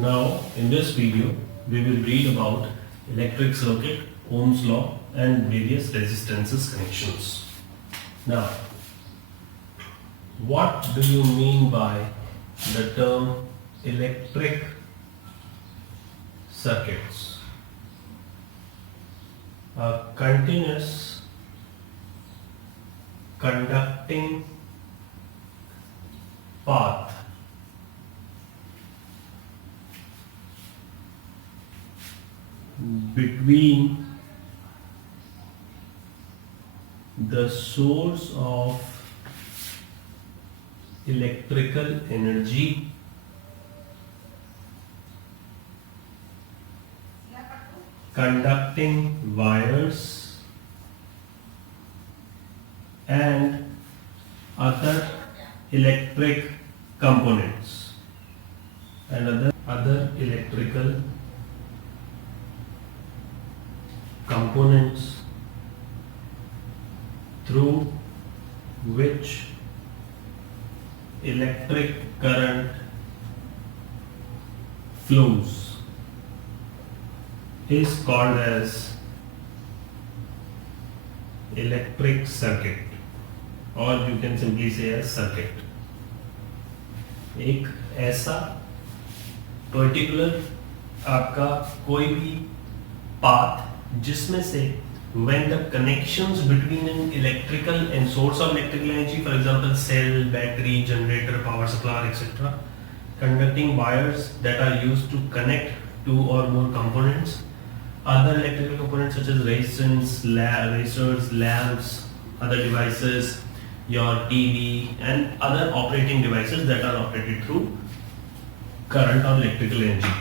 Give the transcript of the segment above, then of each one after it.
Now in this video we will read about electric circuit, Ohm's law and various resistances connections. Now what do you mean by the term electric circuits? A continuous conducting path between the source of electrical energy conducting wires and other electric components and other electrical components through which electric current flows is called as electric circuit, or you can simply say as circuit. एक ऐसा particular आपका कोई भी path जिसमें से when the connections between an electrical and source of electrical energy, for example cell, battery, generator, power supply, etc., conducting wires that are used to connect two or more components, other electrical components such as resistors, lamps, other devices, your TV and other operating devices that are operated through current or electrical energy,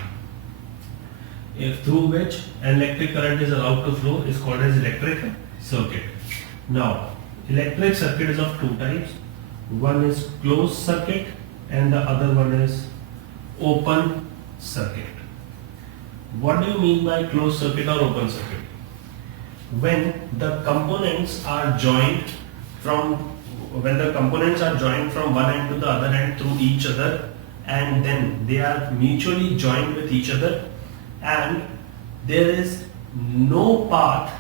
through which an electric current is allowed to flow, is called as electric circuit. Now, electric circuit is of two types. One is closed circuit and the other one is open circuit. What do you mean by closed circuit or open circuit? When the components are joined from one end to the other end through each other, and then they are mutually joined with each other, and there is no path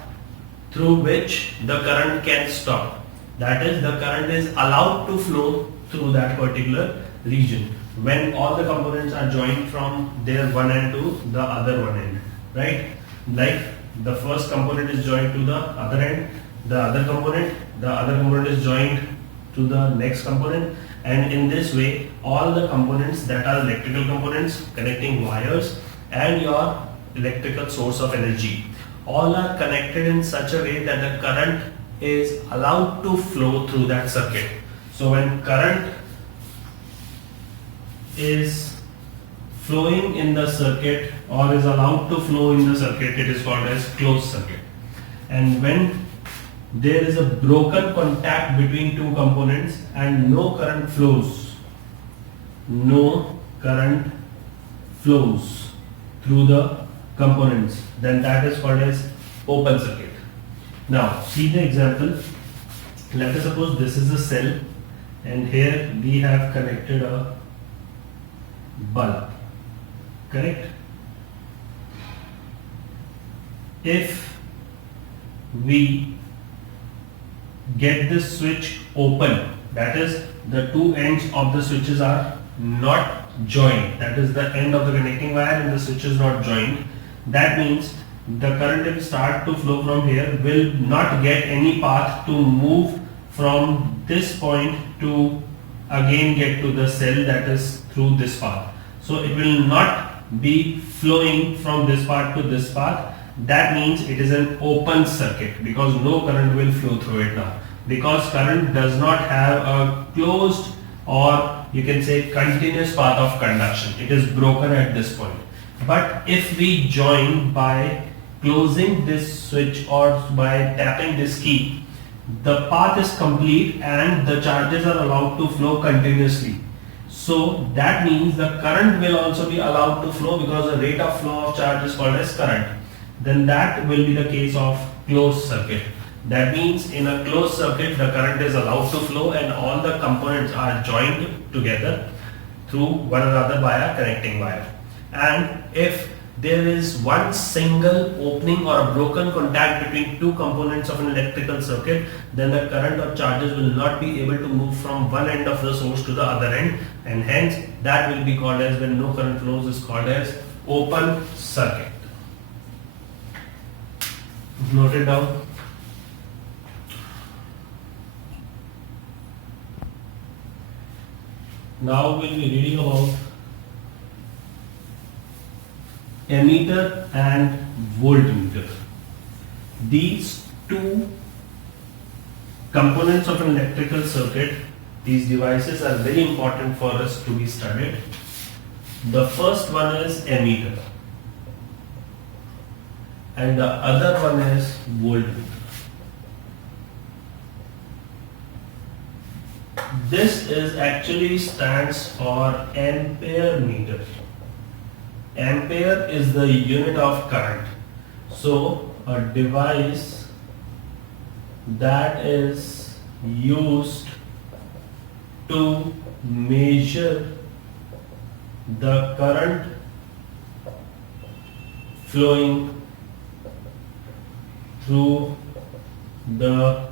through which the current can stop. That is, the current is allowed to flow through that particular region when all the components are joined from their one end to the other one end, right? Like the first component is joined to the other end, the other component is joined to the next component, and in this way all the components that are electrical components connecting wires and your electrical source of energy all are connected in such a way that the current is allowed to flow through that circuit. So when current is flowing in the circuit or is allowed to flow in the circuit, it is called as closed circuit. And when there is a broken contact between two components and no current flows through the components, then that is called as open circuit. Now see the example. Let us suppose this is a cell and here we have connected a bulb, correct? If we get this switch open, that is the two ends of the switches are not joined, that is the end of the connecting wire and the switch is not joined, that means the current will start to flow from here, will not get any path to move from this point to again get to the cell, that is through this path. So it will not be flowing from this part to this path. That means it is an open circuit because no current will flow through it now, because current does not have a closed or you can say continuous path of conduction. It is broken at this point. But if we join by closing this switch or by tapping this key, the path is complete and the charges are allowed to flow continuously. So that means the current will also be allowed to flow because the rate of flow of charge is called as current. Then that will be the case of closed circuit. That means in a closed circuit the current is allowed to flow and all the components are joined together through one another by a connecting wire. and if there is one single opening or a broken contact between two components of an electrical circuit, then the current or charges will not be able to move from one end of the source to the other end, and hence that will be called as, when no current flows, is called as open circuit. Note it down. Now we'll be reading about ammeter and voltmeter. These two components of an electrical circuit, these devices are very important for us to be studied. The first one is ammeter and the other one is voltmeter. This is actually stands for ampere meter. Ampere is the unit of current. So a device that is used to measure the current flowing through the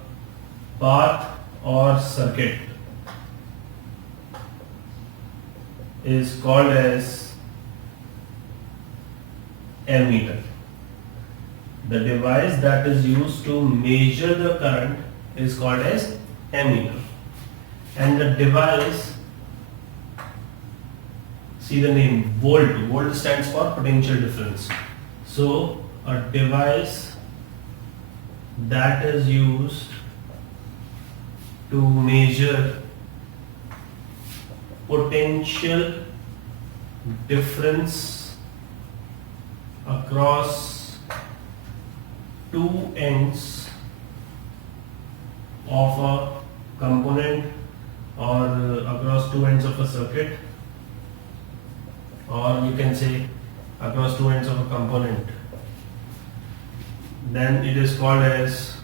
path or circuit is called as ammeter. The device that is used to measure the current is called as ammeter. And the device, see the name, volt. Volt stands for potential difference. So a device that is used to measure potential difference across two ends of a component or across two ends of a circuit, or you can say across two ends of a component, then it is called as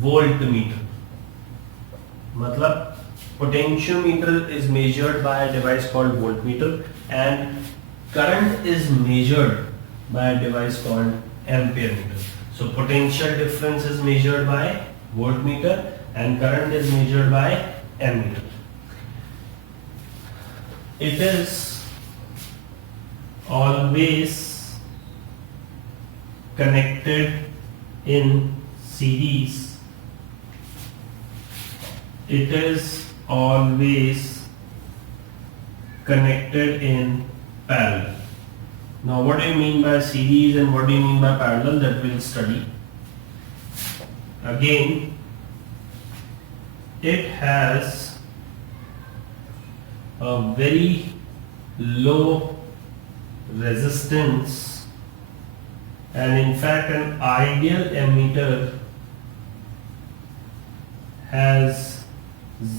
voltmeter. मतलब potentiometer is measured by a device called voltmeter and current is measured by a device called ampere meter. So potential difference is measured by voltmeter and current is measured by ammeter. It is always connected in series. It is always connected in parallel. Now what do you mean by series and what do you mean by parallel? That we'll study. Again, it has a very low resistance, and in fact an ideal ammeter has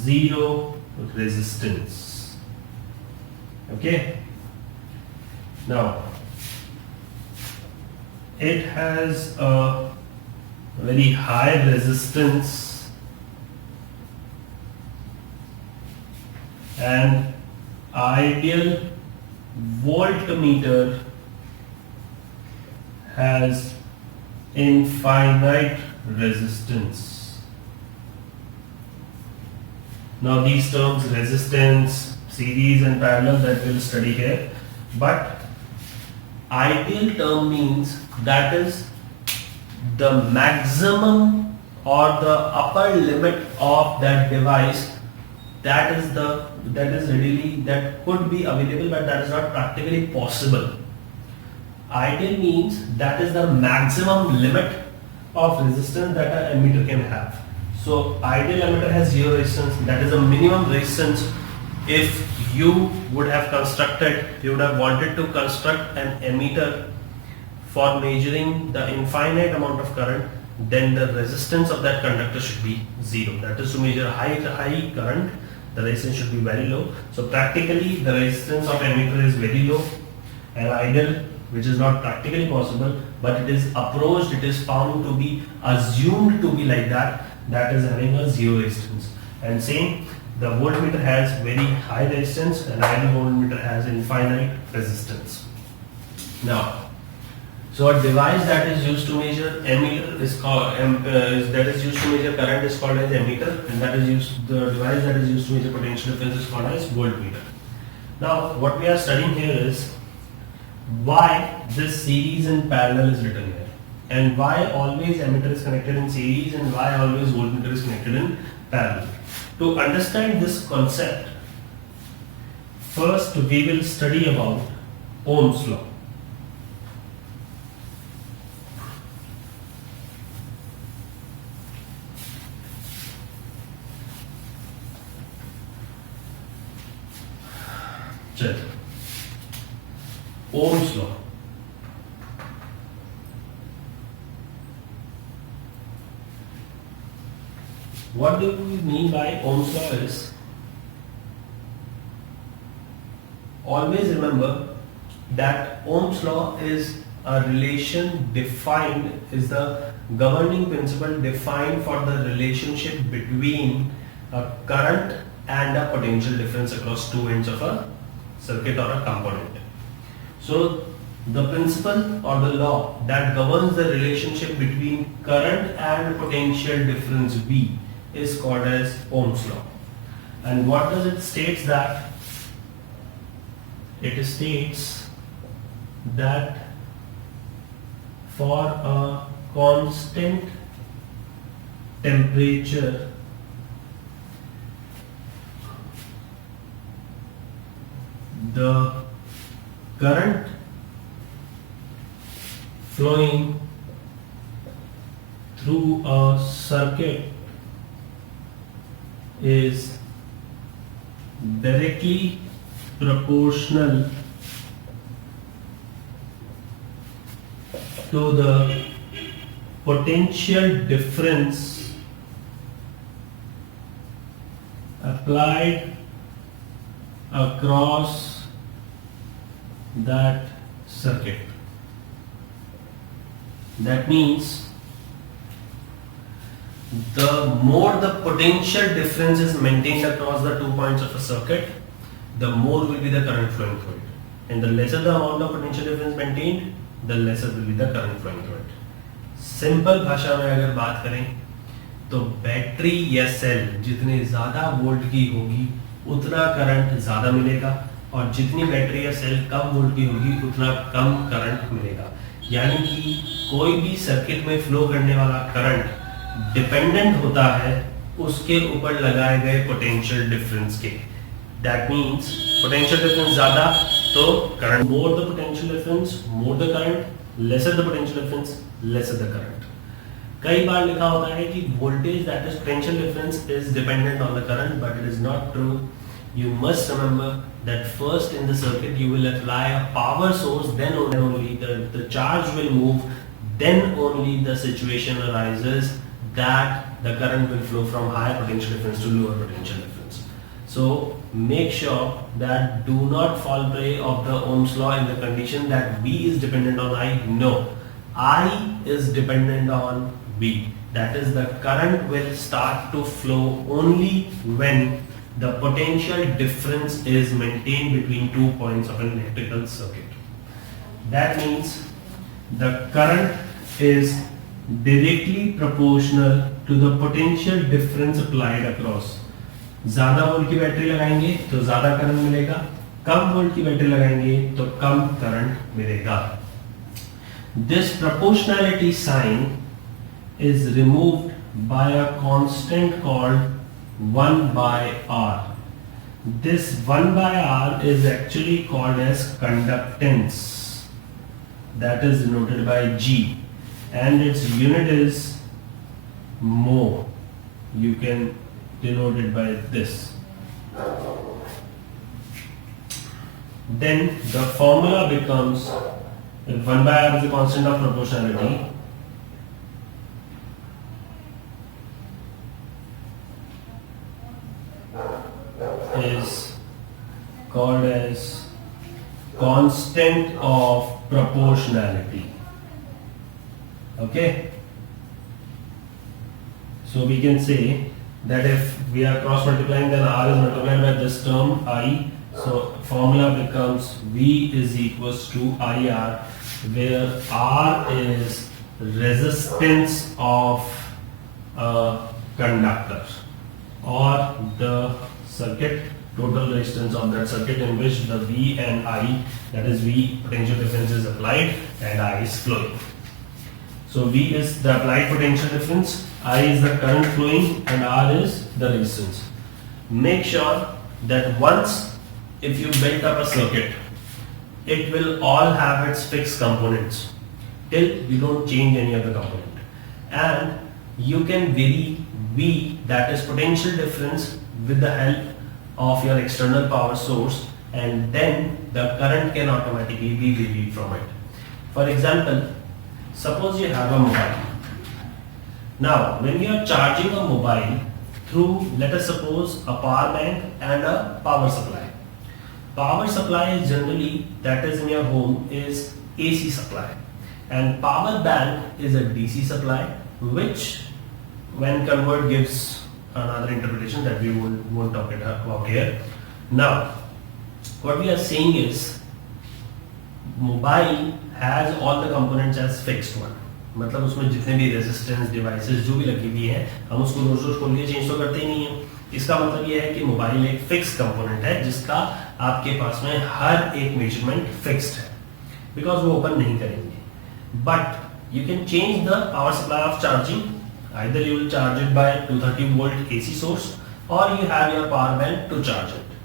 zero resistance. Okay. Now it has a very high resistance and ideal voltmeter has infinite resistance. Now these terms, resistance, series and parallel, that we'll study here, but ideal term means that is the maximum or the upper limit of that device that could be available, but that is not practically possible. Ideal means that is the maximum limit of resistance that an ammeter can have. So ideal ammeter has zero resistance, that is a minimum resistance. If you would have wanted to construct an ammeter for measuring the infinite amount of current, then the resistance of that conductor should be zero. That is, to measure high current, the resistance should be very low. So practically the resistance of ammeter is very low, and ideal, which is not practically possible, but it is approached, it is found to be assumed to be like that, that is having a zero resistance. And same, The voltmeter has very high resistance and ideal voltmeter has infinite resistance. Now, so a device that is used to measure ammeter is called that is used to measure current is called as ammeter, and the device that is used to measure potential difference is called as voltmeter. Now, what we are studying here is why this series and parallel is written here, and why always ammeter is connected in series and why always voltmeter is connected in parallel. To understand this concept, first we will study about Ohm's law. Ohm's law. What do we mean by Ohm's law is, always remember that Ohm's law is a relation defined, is the governing principle defined for the relationship between a current and a potential difference across two ends of a circuit or a component. So the principle or the law that governs the relationship between current and potential difference V is called as Ohm's law. And what does it states that? It states that for a constant temperature, the current flowing through a circuit is directly proportional to the potential difference applied across that circuit. That means the more the potential difference is maintained across the 2 points of a circuit, the more will be the current flowing through it. And the lesser the amount of potential difference maintained, the lesser will be the current flowing through it. Simple भाषा में अगर बात करें तो battery या cell जितने ज़्यादा volt की होगी उतना करंट ज़्यादा मिलेगा, और जितनी बैटरी या सेल कम वोल्ट की होगी उतना कम करंट मिलेगा। यानी कि कोई भी सर्किट में फ्लो करने वाला करंट डिपेंडेंट होता है उसके ऊपर लगाए गए पोटेंशियल डिफरेंस के। दैट मीन्स पोटेंशियल डिफरेंस ज़्यादा तो current, more the potential difference more the current, lesser the potential difference lesser the current. कई बार लिखा होता है कि voltage that is potential difference is dependent on the current, but it is not true. You must remember that first in the circuit you will apply a power source, then only the charge will move, then only the situation arises that the current will flow from higher potential difference to lower potential difference. So make sure that do not fall prey of the Ohm's law in the condition that V is dependent on I. No, I is dependent on V. That is, the current will start to flow only when the potential difference is maintained between 2 points of an electrical circuit. That means the current is directly proportional to the potential difference applied across. ज़्यादा volt की battery लगाएंगे तो ज़्यादा current मिलेगा, कम volt की battery लगाएंगे तो कम current मिलेगा। This proportionality sign is removed by a constant called 1 by R. This 1 by R is actually called as conductance, that is denoted by G, and its unit is mho. You can denote it by this. Then the formula becomes, if 1 by R is a constant of proportionality, is called as constant of proportionality. Okay, so we can say that if we are cross multiplying, then R is multiplied by this term I. So formula becomes V is equals to IR, where R is resistance of a conductor or the circuit, total resistance of that circuit in which the V and I, that is V potential difference is applied and I is flowing. So V is the applied potential difference, I is the current flowing, and R is the resistance. Make sure that once if you build up a circuit, it will all have its fixed components till you don't change any other component. And you can vary V, that is potential difference, with the help of your external power source, and then the current can automatically be varied from it. For example, suppose you have a mobile. Now, when you are charging a mobile through, let us suppose, a power bank and a power supply. Power supply is generally, that is in your home, is AC supply, and power bank is a DC supply, which when convert gives another interpretation that we won't talk about here. Now, what we are saying is mobile has all the components as fixed one, मतलब उसमें जितने भी resistance devices जो भी लगी हुई हैं हम उसको रोज रोज खोल के चेंज तो करते ही नहीं है। इसका मतलब ये है कि मोबाइल एक फिक्स कंपोनेंट है जिसका आपके पास में हर एक मेजरमेंट फिक्स्ड है, बिकॉज वो ओपन नहीं करेंगे। But you can change the power supply of charging, either you will charge it by 230 volt AC source or you have your power bank to charge it.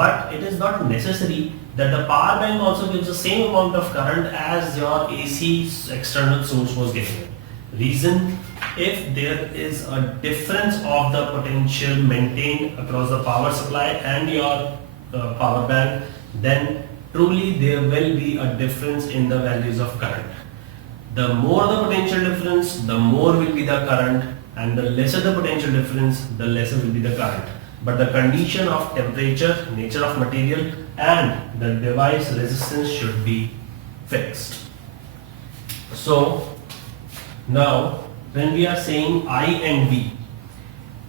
But it is not necessary that the power bank also gives the same amount of current as your AC external source was giving it. Reason, if there is a difference of the potential maintained across the power supply and your power bank, then truly there will be a difference in the values of current. The more the potential difference, the more will be the current, and the lesser the potential difference, the lesser will be the current. But the condition of temperature, nature of material, and the device resistance should be fixed. So now when we are saying I and V,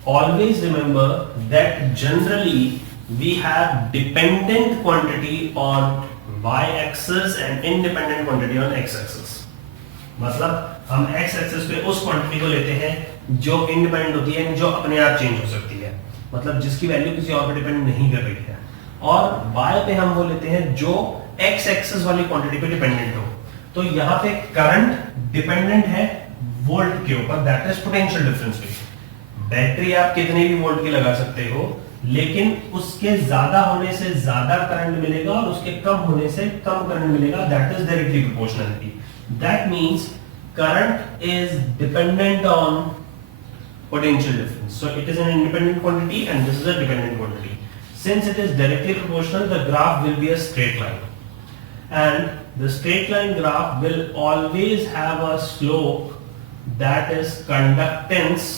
always remember that generally we have dependent quantity on y-axis and independent quantity on x-axis. मतलब हम x axis पे उस quantity को लेते हैं जो independent होती है, जो अपने आप चेंज हो सकती है, मतलब जिसकी वैल्यू किसी और पे डिपेंड नहीं कर रही है, और y पे हम वो लेते हैं जो x एक्सिस वाली क्वांटिटी पे डिपेंडेंट हो। तो यहाँ पे करंट डिपेंडेंट है वोल्ट के ऊपर, दैट इज पोटेंशियल डिफरेंस पे। बैटरी आप कितने भी वोल्ट की लगा सकते हो, लेकिन उसके ज्यादा होने से ज्यादा करंट मिलेगा और उसके कम होने से कम करंट मिलेगा, that is directly proportionality. That means current is dependent on potential difference. So it is an independent quantity and this is a dependent quantity. Since it is directly proportional, the graph will be a straight line. And the straight line graph will always have a slope that is conductance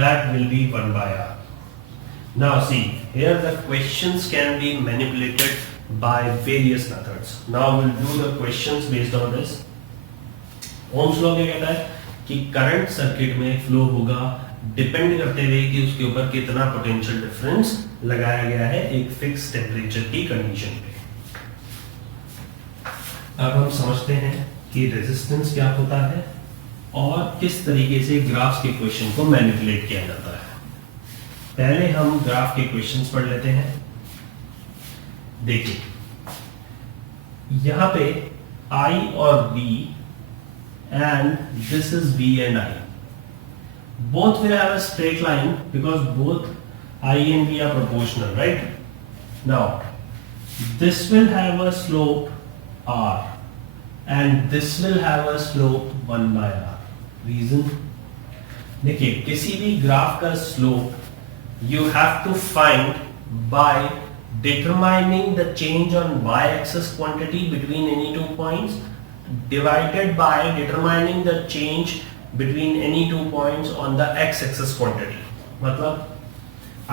that will be 1 by R. Now see, here the questions can be manipulated by various methods. Now we'll do the questions based on this. Ohm's law क्या कहता है कि current circuit में flow होगा depend करते हुए कि उसके ऊपर कितना पोटेंशियल डिफरेंस लगाया गया है एक फिक्स टेम्परेचर की कंडीशन पे। अब हम समझते हैं कि रेजिस्टेंस क्या होता है और किस तरीके से ग्राफ्स के क्वेश्चन को मैनिपुलेट किया जाता है। पहले हम ग्राफ के क्वेश्चंस पढ़ लेते हैं। देखिए यहां पे I और V and this is V and I. Both will have a straight line because both I and V are proportional, right? Now, this will have a slope R and this will have a slope 1 by R. Reason? देखिए किसी भी graph का slope you have to find by determining the change on y-axis quantity between any 2 points divided by determining the change between any 2 points on the x-axis quantity। मतलब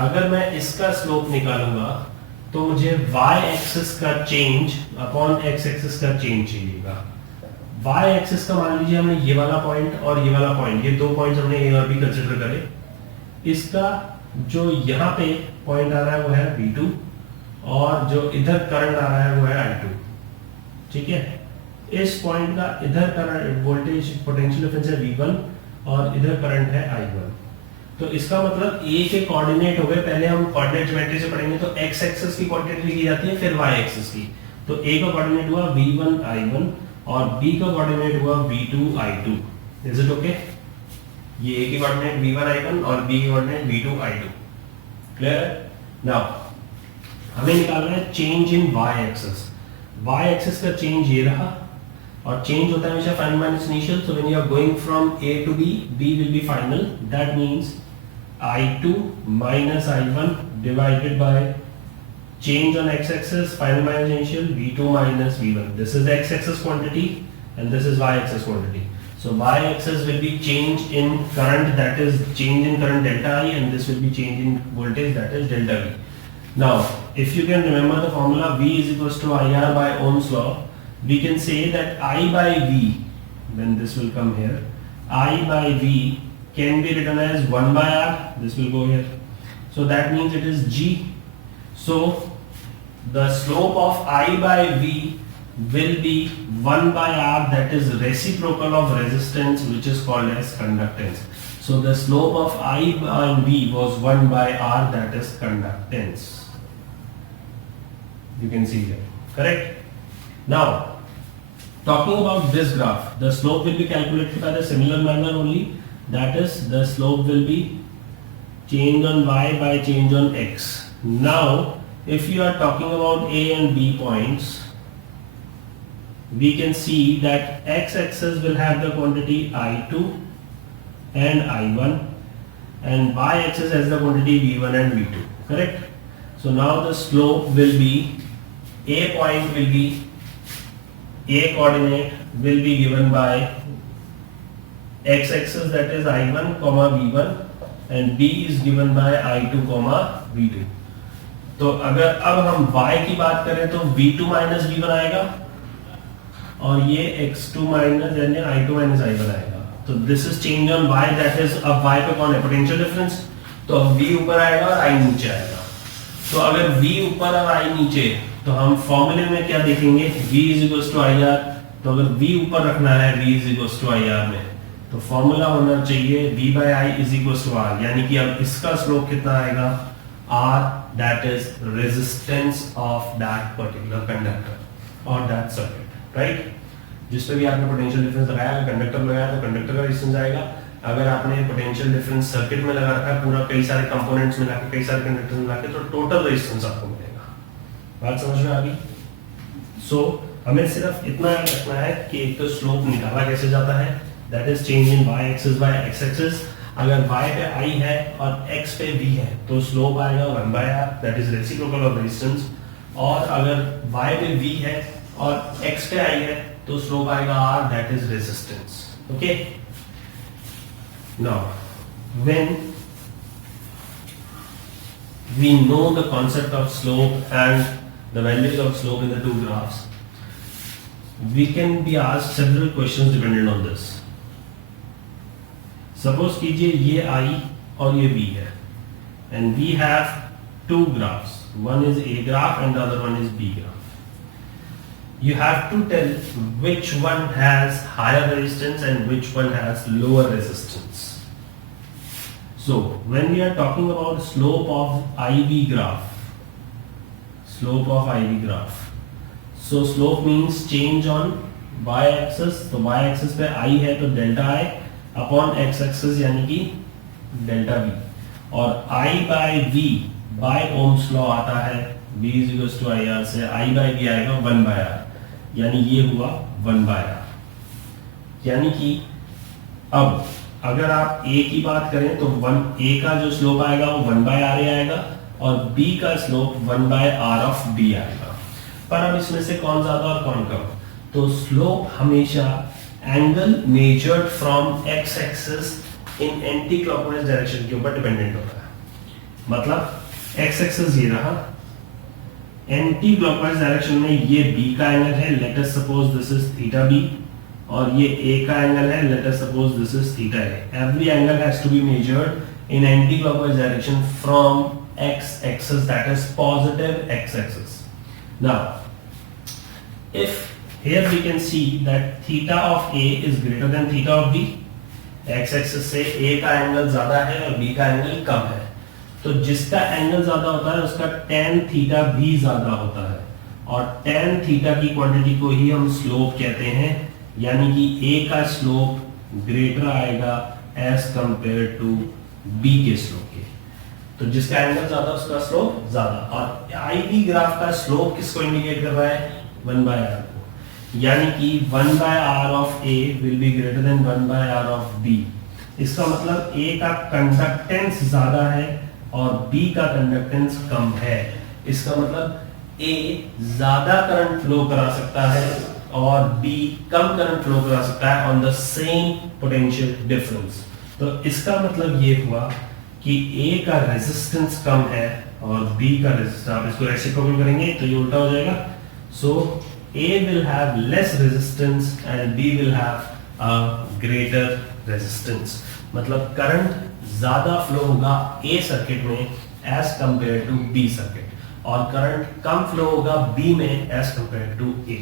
अगर मैं इसका slope निकालूंगा तो मुझे y-axis का चेंज अपॉन x-axis का change चाहिएगा। y-axis का मान लीजिए हमने ये वाला पॉइंट और ये वाला पॉइंट, ये 2 पॉइंट्स हमने ए और बी कंसीडर करे। इसका जो यहाँ पे पॉइंट आ रहा है वो है V2 और जो इधर करंट आ रहा है वो है I2, ठीक है। इस पॉइंट का इधर करंट वोल्टेज पोटेंशियल डिफरेंस है V1 और इधर करंट है I1। तो इसका मतलब A के कोऑर्डिनेट हो गए, पहले हम कोऑर्डिनेट ज्योमेट्री से पढ़ेंगे तो x एक्सिस की कोऑर्डिनेट लिखी जाती है फिर y एक्सिस की। तो A का कोऑर्डिनेट हुआ V1 I1 और B का कोऑर्डिनेट हुआ V2 I2। Is it okay? ये A की कोऑर्डिनेट V1 I1 और B की coordinate V2 I2। Clear? Now हमें निकालना है change in y axis. y axis का चेंज ये रहा और चेंज होता है हमेशा final minus initial. So when you are going from A to B will be final. That means I2 minus I1 divided by change on x-axis final minus initial V2 minus V1. This is the x-axis quantity and this is y-axis quantity. So y-axis will be change in current, that is change in current delta I, and this will be change in voltage, that is delta V. Now if you can remember the formula V is equals to IR by Ohm's law, we can say that I by V, when this will come here, I by V can be written as 1 by R, this will go here. So that means it is G. So the slope of I by V will be 1 by R, that is reciprocal of resistance, which is called as conductance. So the slope of I by V was 1 by R, that is conductance. You can see here, correct? Now talking about this graph, the slope will be calculated by the similar manner only. That is, the slope will be change on y by change on x. Now, if you are talking about A and B points, we can see that x-axis will have the quantity I2 and I1, and y-axis has the quantity V1 and V2. Correct? So now the slope will be, A point will be, A coordinate will be given by x-axis, that is I1, V1, and B is given by I2, V2. तो अगर अब हम y की बात करें तो V2 minus V1 आएगा और ये x2 माइनस यानी I2 माइनस I1 आएगा। तो this is change on y, that is अब y पे कौन है? Potential difference. तो अब V ऊपर आएगा और I नीचे आएगा। तो अगर V ऊपर और I नीचे, तो हम फॉर्मूले में क्या देखेंगे? V is equals to IR। तो अगर V ऊपर रखना है V is equals to IR में, तो फॉर्मूला होना चाहिए V by I is equals to R, यानी कि अब इसका स्लोप कितना आएगा? R, that is resistance of that particular conductor or that circuit, right? जिस पे भी आपने पोटेंशियल डिफरेंस लगाया, अगर कंडक्टर लगाया तो कंडक्टर का रेजिस्टेंस आएगा। अगर आपने पोटेंशियल डिफरेंस सर्किट में लगा रखा है पूरा, कई सारे कंपोनेंट्स मिला के, कई सारे कंडक्टर्स मिला के, तो टोटल रेजिस्टेंस आपको मिलेगा। बात समझ में आ गई? सो हमें सिर्फ इतना याद रखना है कि एक तो स्लोप निकाला कैसे जाता है, that is change in y axis by x axis. अगर y पे I है और x पे V है तो स्लोप आएगा 1 by R, that is reciprocal of resistance. और अगर y पे V है और x पे I है तो स्लोप आएगा R, that is resistance. Okay, now when we know the concept of slope and the values of slope in the two graphs, we can be asked several questions dependent on this. Suppose कीजिए ये I और ये V है, and we have two graphs. One is A graph and the other one is B graph. You have to tell which one has higher resistance and which one has lower resistance. So when we are talking about slope of IV graph, so slope means change on y-axis. तो y-axis पे I है तो delta I upon x-axis यानी कि delta V, और I by V by Ohm's law आता है V is equals to IR से I by V आएगा 1 by R, यानी ये हुआ 1 by R। यानी कि अब अगर आप A की बात करें तो A का जो स्लोप आएगा वो 1 by R आएगा और B का slope 1 by R of B आएगा। पर अब इसमें से कौन ज्यादा और कौन कम? तो स्लोप हमेशा angle measured from x axis in anti clockwise direction के ऊपर डिपेंडेंट होता है। मतलब x एक्सिस ये रहा, एंटी क्लॉकवाइज डायरेक्शन में ये B का एंगल है, let us suppose this is theta B, और ये ए का एंगल है, let us suppose this is theta A. Every angle has to be measured in anti clockwise direction from x axis, that is positive x axis. Now if here we can see that theta of A is greater than theta of B. x axis से A का angle ज्यादा है और B का angle कम है, तो जिसका angle ज्यादा होता है उसका tan थीटा भी ज्यादा होता है, और tan थीटा की क्वांटिटी को ही हम स्लोप कहते हैं, यानी कि A का स्लोप ग्रेटर आएगा एज कंपेयर टू B के स्लोप के. तो जिसका एंगल ज्यादा उसका स्लोप ज्यादा. और आईवी ग्राफ का स्लोप किसको इंडिकेट कर रहा है? 1/r को, यानी कि 1/r of A will be greater than 1/r of B. इसका मतलब A का कंडक्टेंस ज्यादा है और B का कंडक्टेंस कम है. इसका मतलब A ज्यादा करंट फ्लो करा सकता है और B कम करंट फ्लो करा सकता है on the same potential difference. तो इसका मतलब ये हुआ कि A का रेजिस्टेंस कम है और B का रेजिस्टेंस, आप इसको रेसिप्रोकल करेंगे तो ये उल्टा हो जाएगा. सो A will have less resistance and B will have a greater resistance. मतलब करंट ज्यादा फ्लो होगा A सर्किट में as compared to B circuit, और करंट कम फ्लो होगा B में as compared to A.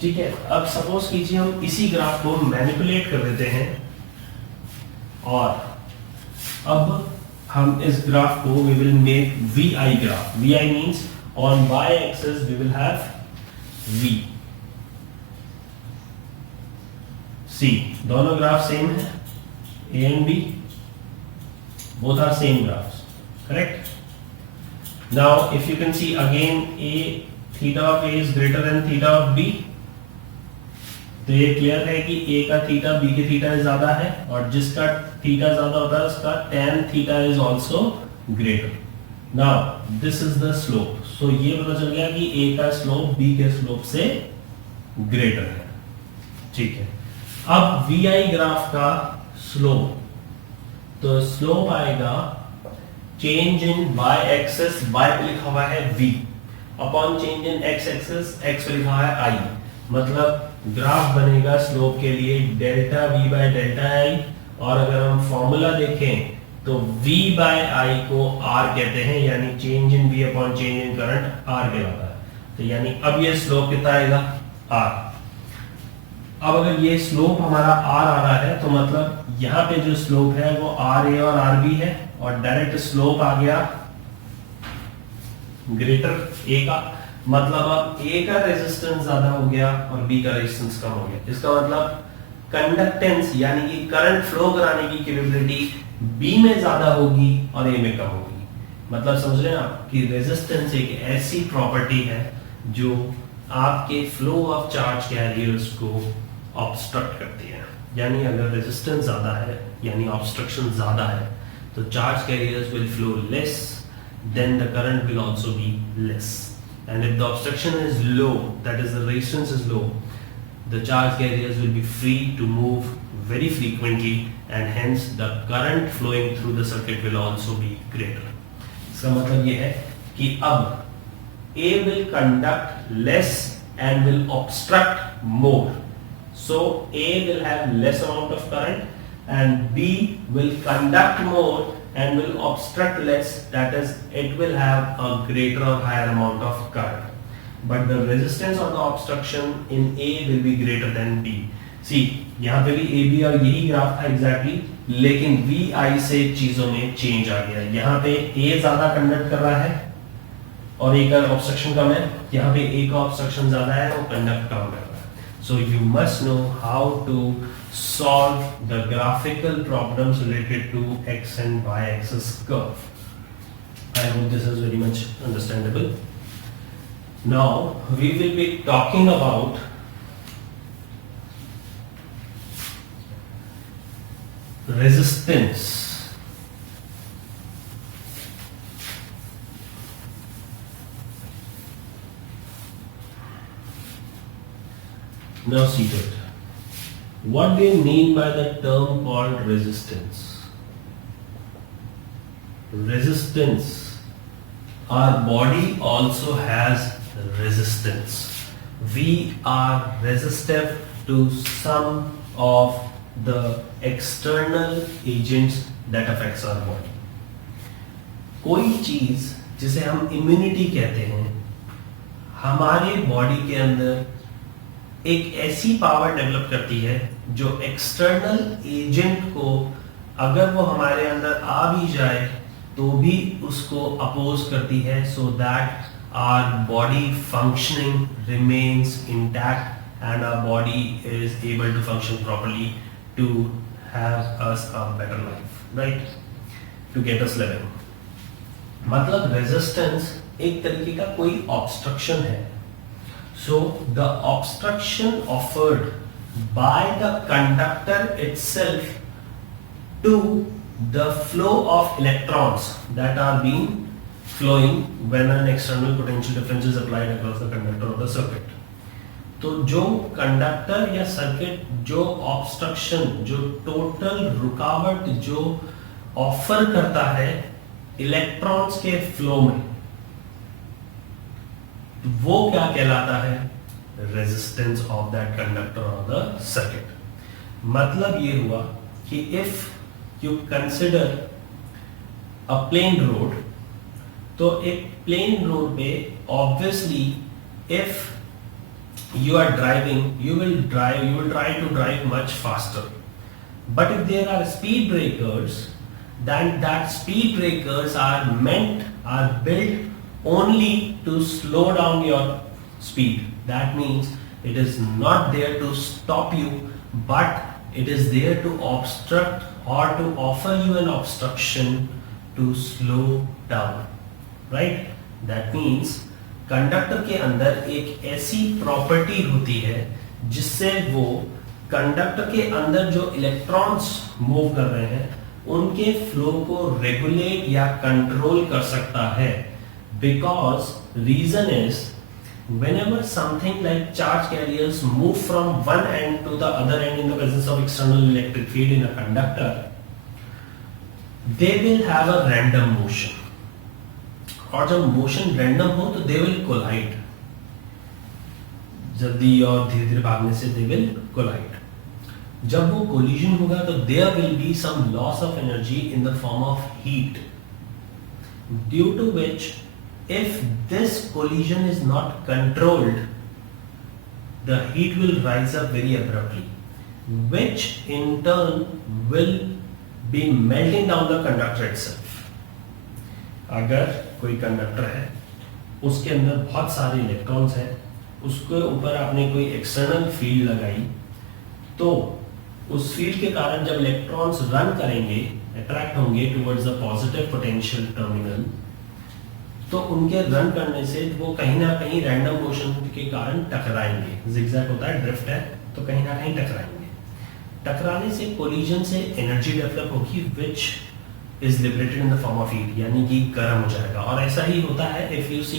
ठीक है, अब सपोज कीजिए हम इसी ग्राफ को मैनिपुलेट कर देते हैं, और अब हम इस ग्राफ को we will make VI graph. VI means on y axis we will have V. See, दोनों ग्राफ सेम है, A and B, both are same graphs, correct? Now if you can see again A, theta of A is greater than theta of B. तो ये clear है कि A का theta B के theta से ज्यादा है, और जिसका थीटा ज्यादा होता है उसका tan theta is also greater. Now this is the slope. So ये पता चल गया कि A का स्लोप B के स्लोप से ग्रेटर है. ठीक है, अब VI ग्राफ का स्लोप, तो स्लोप आएगा change in y axis, y पे लिखा हुआ है V, upon change in x axis, x पे लिखा हुआ है I. मतलब ग्राफ बनेगा स्लोप के लिए delta V by delta I, और अगर हम फॉर्मूला देखें तो V बाय I को R कहते हैं, यानी change in V upon change in current R कहलाता है. तो यानी अब ये स्लोप कितना आएगा? R. अब अगर ये स्लोप हमारा R आ रहा है तो मतलब यहाँ पे जो स्लोप है वो RA और RB है, और डायरेक्ट स्लोप आ गया ग्रेटर A का. मतलब अब A का रेजिस्टेंस ज्यादा हो गया और B का रेजिस्टेंस कम हो गया. इसका मतलब कंडक्टेंस यानी कि करंट फ्लो कराने की कैपेबिलिटी B में ज्यादा होगी और A में कम होगी. मतलब समझ रहे हैं आप कि रेजिस्टेंस एक ऐसी प्रॉपर्टी है जो आपके फ्लो ऑफ चार्ज कैरियर्स को ऑब्स्ट्रक्ट करती है. यानी अगर रेजिस्टेंस ज्यादा है यानी ऑब्स्ट्रक्शन ज्यादा है तो charge carriers will flow less, then the current will also be less. And if the obstruction is low, that is the resistance is low, the charge carriers will be free to move very frequently, and hence the current flowing through the circuit will also be greater. इसका मतलब ये है कि अब A will conduct less and will obstruct more. So A will have less amount of current and B will conduct more and will obstruct less, that is it will have a greater or higher amount of current, but the resistance of the obstruction in A will be greater than B. See, यहाँ पे भी AB और यही graph था exactly, लेकिन VI से चीजों में चेंज आ गया. यहाँ पे A ज्यादा कंडक्ट कर रहा है और A का ऑब्स्ट्रक्शन कम है, यहाँ पे A का ऑब्स्ट्रक्शन ज्यादा है और कंडक्ट कम कर रहा है. So you must know how to solve the graphical problems related to x and y axis curve. I hope this is very much understandable. Now we will be talking about resistance. Now see that. What do you mean by the term called resistance? Resistance. Our body also has resistance. We are resistive to some of the external agents that affects our body. कोई चीज जिसे हम immunity कहते हैं, हमारे body के अंदर एक ऐसी पावर डेवलप करती है जो एक्सटर्नल एजेंट को अगर वो हमारे अंदर आ भी जाए तो भी उसको अपोज करती है, so that our body functioning remains intact and our body is able to function properly to have us a better life, right, to get us living. मतलब रेजिस्टेंस एक तरीके का कोई ऑब्स्ट्रक्शन है. So the obstruction offered by the conductor itself to the flow of electrons that are being flowing when an external potential difference is applied across the conductor of the circuit. तो जो conductor या circuit जो obstruction, जो total रुकावट जो offer करता है electrons के फ्लो में, वो क्या कहलाता है? Resistance of that conductor of the circuit. मतलब ये हुआ कि if you consider a plain road, तो एक प्लेन रोड पे obviously if you are driving, you will try to drive much faster. But if there are speed breakers, then that speed breakers are built only to slow down your speed. That means it is not there to stop you, but it is there to obstruct or to offer you an obstruction to slow down. Right? That means conductor के अंदर एक ऐसी property होती है जिससे वो conductor के अंदर जो इलेक्ट्रॉन्स मूव कर रहे हैं उनके फ्लो को रेगुलेट या कंट्रोल कर सकता है. Because reason is whenever something like charge carriers move from one end to the other end in the presence of external electric field in a conductor, they will have a random motion. और जब motion random हो तो दे will collide, जल्दी और धीरे धीरे भागने से दे विल कोलाइड. जब वो कोलिजन होगा तो there will be some loss of energy in the form of heat, due to which if this collision is not controlled the heat will rise up very abruptly, which in turn will be melting down the conductor itself. अगर कोई conductor है उसके अंदर बहुत सारे electrons हैं, उसके ऊपर आपने कोई एक्सटर्नल फील्ड लगाई, तो उस फील्ड के कारण जब इलेक्ट्रॉन्स रन करेंगे, अट्रैक्ट होंगे towards the positive potential terminal, तो उनके रन करने से वो कहीं ना कहीं रैंडम मोशन के कारण टकराएंगे. जिगजैग होता है, ड्रिफ्ट है, तो कहीं ना कहीं टकराएंगे. टकराने से कोलिजन से एनर्जी डेवलप होगी which is liberated in the form of heat, यानी कि गर्म हो जाएगा. और ऐसा ही होता है इफ यू सी,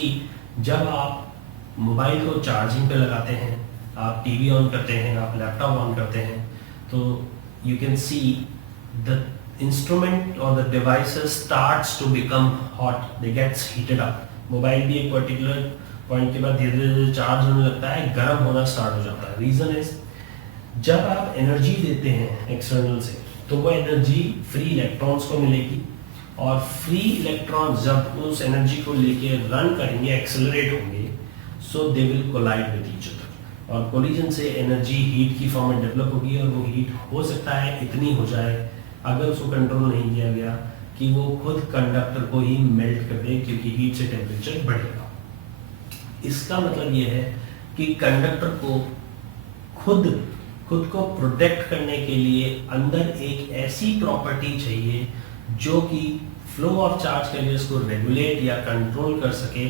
जब आप मोबाइल को चार्जिंग पे लगाते हैं, आप टीवी ऑन करते हैं, आप लैपटॉप ऑन करते हैं, तो you can see the instrument और the devices starts to become hot, they gets heated up. Mobile भी एक पर्टिकुलर पॉइंट के बाद धीरे धीरे चार्ज होने लगता है, गर्म होना स्टार्ट हो जाता है. रीजन इज जब आप एनर्जी देते हैं एक्सटर्नल से, तो वो एनर्जी फ्री इलेक्ट्रॉन्स को मिलेगी, और फ्री इलेक्ट्रॉन्स जब उस एनर्जी को लेके रन करेंगे, एक्सेलरेट होंगे, so they will collide with each other, और कोलिजन से एनर्जी हीट की फॉर्म में डेवलप होगी, और वो हीट हो सकता है इतनी हो जाए, अगर उसको कंट्रोल नहीं किया गया, कि वो खुद कंडक्टर को ही मेल्ट कर दे, क्योंकि हीट से टेम्परेचर बढ़ेगा. इसका मतलब ये है कि कंडक्टर को खुद को प्रोटेक्ट करने के लिए अंदर एक ऐसी प्रॉपर्टी चाहिए जो कि फ्लो ऑफ चार्ज कैरियर्स को रेगुलेट या कंट्रोल कर सके,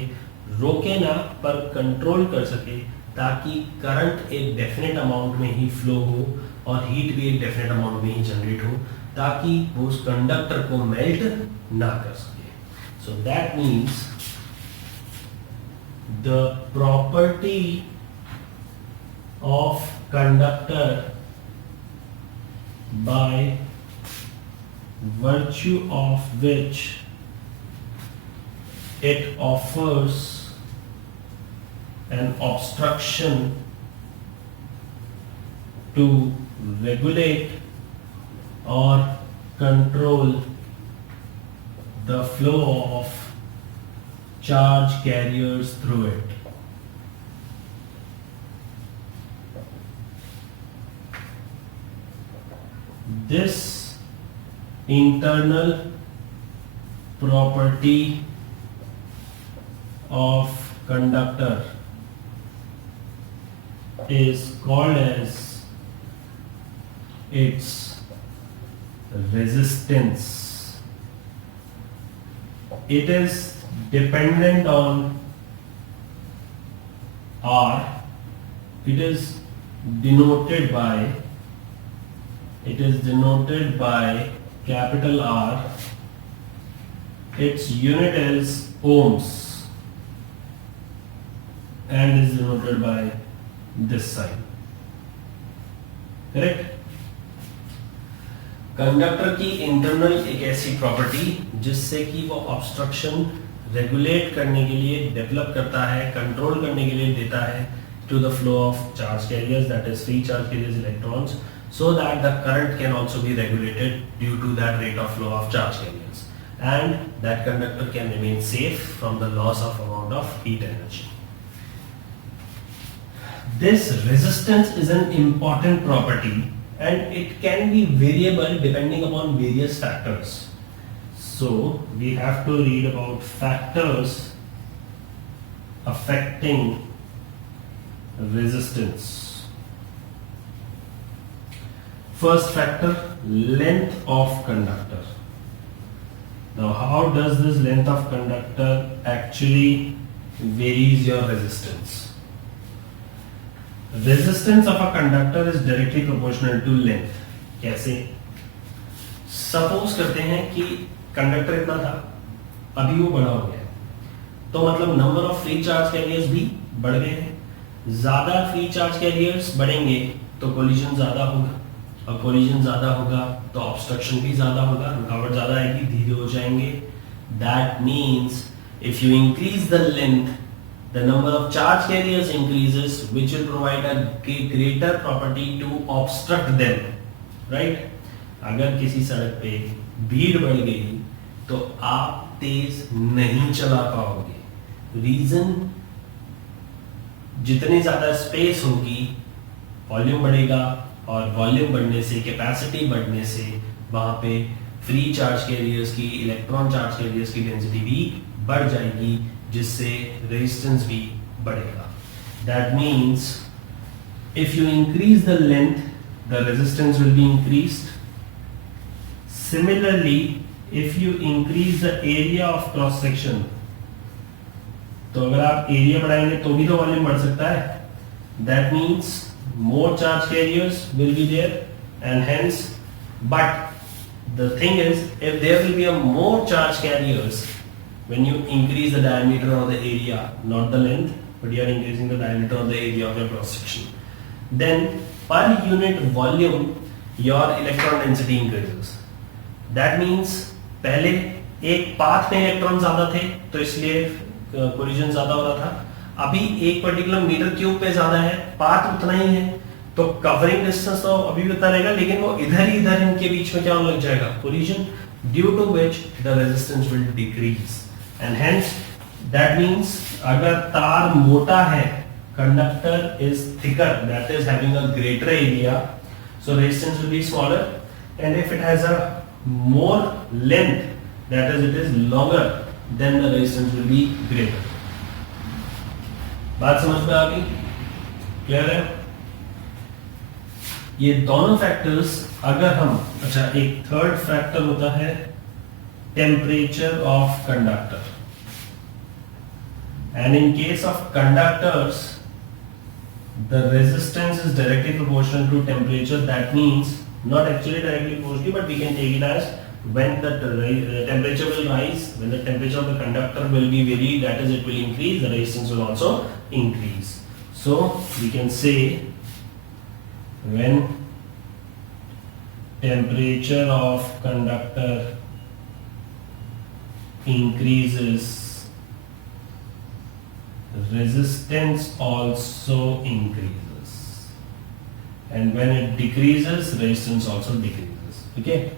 रोके ना पर कंट्रोल कर सके, ताकि करंट एक डेफिनेट अमाउंट में ही फ्लो हो और हीट भी एक डेफिनेट अमाउंट में ही जनरेट हो, ताकि वो उस कंडक्टर को मेल्ट ना कर सके. So that means the property of conductor by virtue of which it offers an obstruction to regulate or control the flow of charge carriers through it. This internal property of conductor is called as its resistance. It is dependent on R. It is denoted by capital R. Its unit is ohms and is denoted by this sign. Correct? Conductor की internal एक ऐसी property जिससे कि वो obstruction regulate करने के लिए develop करता है, कंट्रोल करने के लिए देता है to the flow of charge carriers, that is free charge carriers electrons, so that the current can also be regulated due to that rate of flow of charge carriers, and that conductor can remain safe from the loss of amount of heat energy. This resistance is an important property and it can be variable depending upon various factors. So we have to read about factors affecting resistance. First factor, length of conductor. Now how does this length of conductor actually varies your resistance? Resistance of a conductor is directly proportional to length. कैसे? Suppose करते हैं कि conductor इतना था, अभी वो बड़ा हो गया, तो मतलब number of free charge carriers भी बढ़ गए हैं। ज्यादा फ्री चार्ज कैरियर्स बढ़ेंगे तो कोलिजन ज्यादा होगा, और कोलिजन ज्यादा होगा तो ऑब्स्ट्रक्शन भी ज्यादा होगा, रुकावट ज्यादा आएगी, धीरे हो जाएंगे। That means if you increase the length, the number of charge carriers increases, which will provide a greater property to obstruct them, right? अगर किसी सड़क पे भीड़ बढ़ गई तो आप तेज नहीं चला पाओगे। रीजन, जितनी ज्यादा स्पेस होगी वॉल्यूम बढ़ेगा, और वॉल्यूम बढ़ने से, कैपेसिटी बढ़ने से वहां पे फ्री चार्ज कैरियर्स की, इलेक्ट्रॉन चार्ज कैरियर्स की डेंसिटी भी बढ़ जाएगी, जिससे रेजिस्टेंस भी बढ़ेगा। That means if you increase the length, the resistance will be increased. Similarly, if you increase the area of cross section, तो अगर आप एरिया बढ़ाएंगे तो भी तो वॉल्यूम बढ़ सकता है। That means more charge carriers will be there, and hence, but the thing is, if there will be a more charge carriers, when you increase the diameter of the area, not the length, but you are increasing the diameter of the area of your cross section, then per unit volume your electron density increases. That means पहले एक path में electron ज्यादा थे तो इसलिए collision ज्यादा हो रहा था, अभी एक पर्टिकुलर मीटर क्यूब पे ज्यादा है, पाथ उतना ही है, तो कवरिंग डिस्टेंस तो अभी भी उतना रहेगा, लेकिन वो इधर ही इधर इनके बीच में क्या होने लग जाएगा, collision, due to which the resistance will decrease, and hence that means अगर तार मोटा है, conductor is thicker, that is having a greater area, so resistance will be smaller, and if it has a more length, that is it is longer, then the resistance will be greater. बात समझ में आ गई? Clear है? ये दोनों factors अगर हम, अच्छा एक थर्ड फैक्टर होता है temperature of conductor, and in case of conductors the resistance is directly proportional to temperature. That means not actually directly proportionally, but we can take it as when the temperature will rise, when the temperature of the conductor will be varied, that is it will increase, the resistance will also increase. So we can say when temperature of conductor increases, resistance also increases. and when it decreases, resistance also decreases. Okay.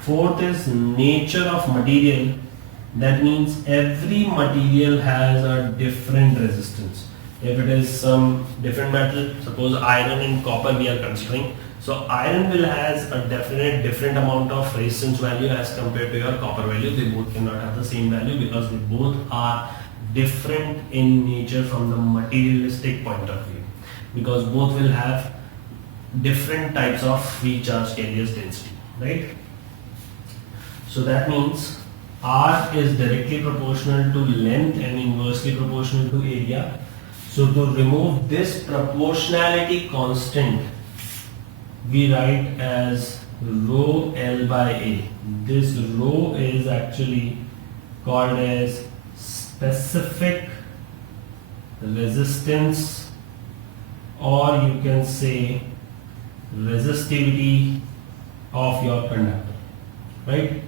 Fourth is nature of material. That means every material has a different resistance. If it is some different metal, suppose iron and copper we are considering, so iron will has a definite different amount of resistance value as compared to your copper value. They both cannot have the same value because they both are different in nature from the materialistic point of view, because both will have different types of free charge carriers density, right? So that means R is directly proportional to length and inversely proportional to area. So to remove this proportionality constant, we write as rho L by A. This rho is actually called as specific resistance, or you can say resistivity of your conductor, right?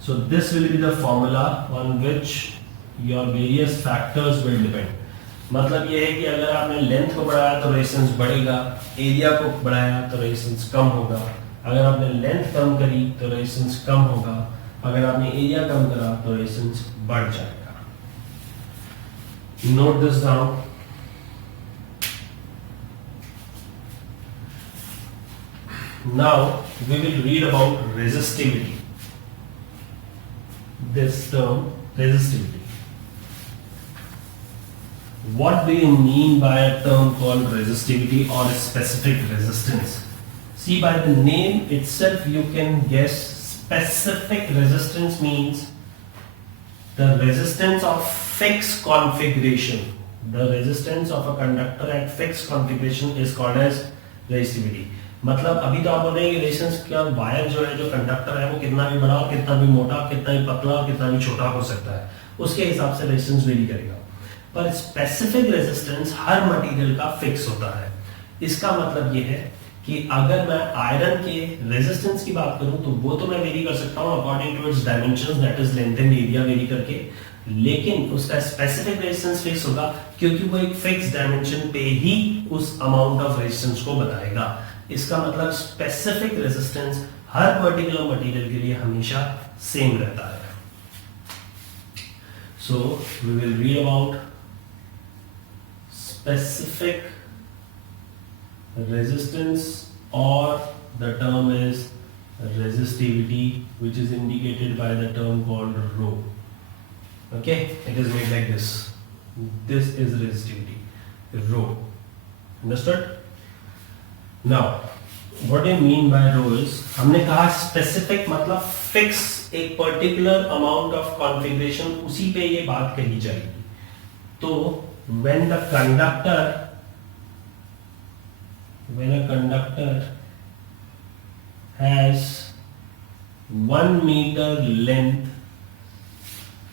So this will be the formula on which your various factors will depend. मतलब ये है कि अगर आपने length को बढ़ाया तो resistance बढ़ेगा, एरिया को बढ़ाया तो रेजिस्टेंस कम होगा, अगर आपने लेंथ कम करी तो रेजिस्टेंस कम होगा, अगर आपने एरिया कम करा तो रेजिस्टेंस बढ़ जाएगा. Note this down. Now we will read about resistivity. This term resistivity. What do you mean by a term called resistivity or specific resistance? See, by the name itself you can guess specific resistance means the resistance of fixed configuration. The resistance of a conductor at fixed configuration is called as resistivity. मतलब अभी तो आप बोल रहे हैं कि resistance का wire जो है, जो कंडक्टर है, वो कितना भी बड़ा, कितना भी मोटा, कितना भी पतला और कितना भी छोटा हो सकता है, उसके हिसाब से रेजिस्टेंस वेरी करेगा. पर स्पेसिफिक रेजिस्टेंस हर मटेरियल का फिक्स होता है. इसका मतलब ये है कि अगर मैं आयरन के रेजिस्टेंस की बात करूं तो वो तो मैं वेरी कर सकता हूं according to its dimensions, that is length and area vary करके, लेकिन उसका स्पेसिफिक रेजिस्टेंस फिक्स होगा क्योंकि वो एक फिक्स डायमेंशन पे ही उस अमाउंट ऑफ रेजिस्टेंस को बताएगा. इसका मतलब स्पेसिफिक रेजिस्टेंस हर पर्टिकुलर मटेरियल के लिए हमेशा सेम रहता है. So we will read about specific resistance, or the term is resistivity, which is indicated by the term called rho. Okay, it is made like this. This is resistivity, rho. Understood? Now, what I mean by rho is, हमने कहा specific मतलब fix एक particular amount of configuration, उसी पे ये बात कही जाएगी. तो when a conductor has 1 meter length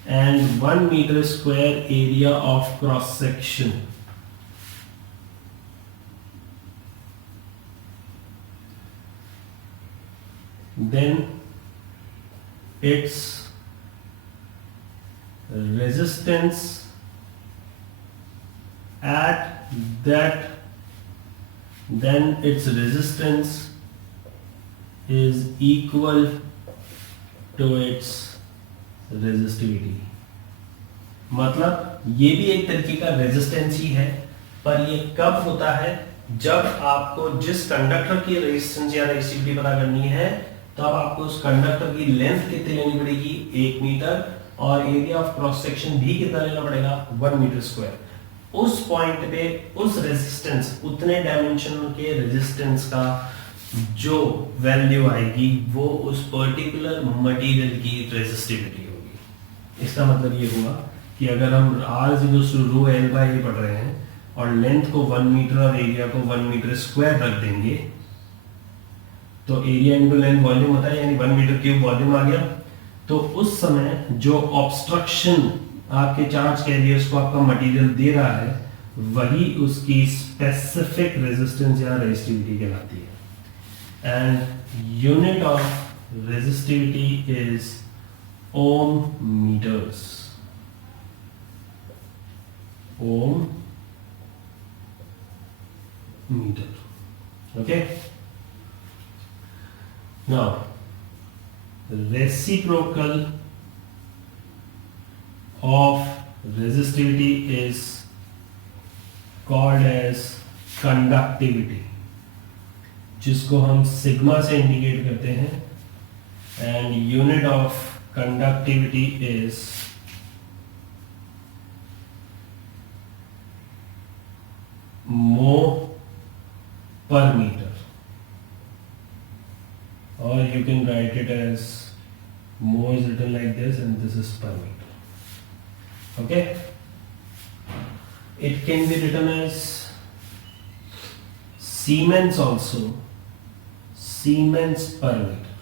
and 1 meter square area of cross section, then its resistance at that, then its resistance is equal to its resistivity. मतलब ये भी एक तरीके का रेजिस्टेंस ही है, पर ये कब होता है, जब आपको जिस कंडक्टर की रेजिस्टेंस या रेजिस्टिविटी पता करनी है, तब आपको उस कंडक्टर की लेंथ कितनी लेनी पड़ेगी, 1 मीटर, और एरिया ऑफ क्रॉस सेक्शन भी कितना लेना पड़ेगा, 1 मीटर स्क्वायर. उस पॉइंट पे उस रेजिस्टेंस, उतने डायमेंशन के रेजिस्टेंस का जो वैल्यू आएगी वो उस पर्टिकुलर मटेरियल की रेजिस्टिविटी होगी. इसका मतलब ये हुआ कि अगर हम R = π/A पढ़ रहे हैं और लेंथ को 1 मीटर और एरिया को 1 मीटर स्क्वायर रख देंगे, तो एरिया इंटू लेंथ वॉल्यूम होता है, यानी 1 मीटर क्यूब वॉल्यूम आ गया. तो उस समय जो ऑब्स्ट्रक्शन आपके चार्ज कैरियर्स को आपका मटेरियल दे रहा है, वही उसकी स्पेसिफिक रेजिस्टेंस या रेजिस्टिविटी कहलाती है. And unit of resistivity is ohm metres. Ohm metre. Okay. Now, reciprocal of resistivity is called as conductivity, जिसको हम सिग्मा से इंडिकेट करते हैं, and unit of conductivity is mho per meter, or you can write it as mho is written like this and this is per meter. Okay, it can be written as Siemens also, Siemens per meter,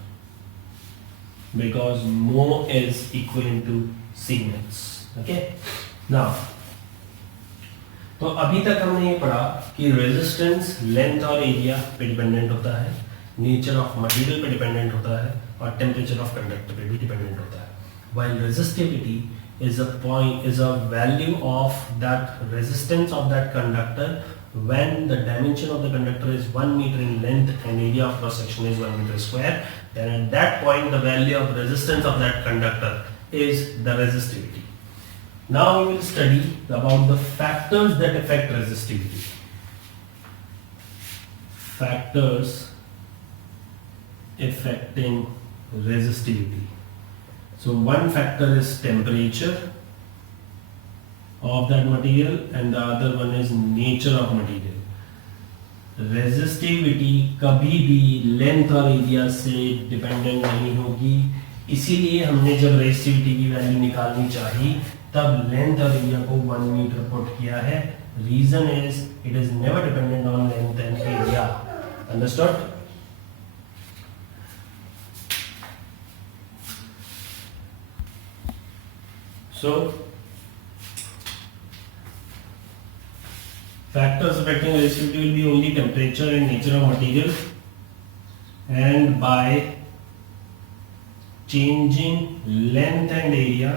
because mho is equivalent to Siemens. Okay, now तो अभी तक हमने ये पढ़ा कि resistance length और area पे dependent होता है, नेचर ऑफ मटेरियल पे डिपेंडेंट होता है, और टेम्परेचर ऑफ कंडक्टर पे भी डिपेंडेंट होता है. While resistivity is a point, is a value of that resistance of that conductor when the dimension of the conductor is 1 meter in length and area of cross section is 1 meter square. Then at that point the value of resistance of that conductor is the resistivity. Now we will study about the factors that affect resistivity. Factors affecting resistivity. So one factor is temperature of that material and the other one is nature of material. Resistivity कभी भी length और area से dependent नहीं होगी, इसीलिए हमने जब resistivity की वैल्यू निकालनी चाहिए तब लेंथ और एरिया को 1 मीटर पुट किया है. Reason is it is never dependent on length and area. Understood? So, factors affecting resistivity will be only temperature and nature of material, and by changing length and area,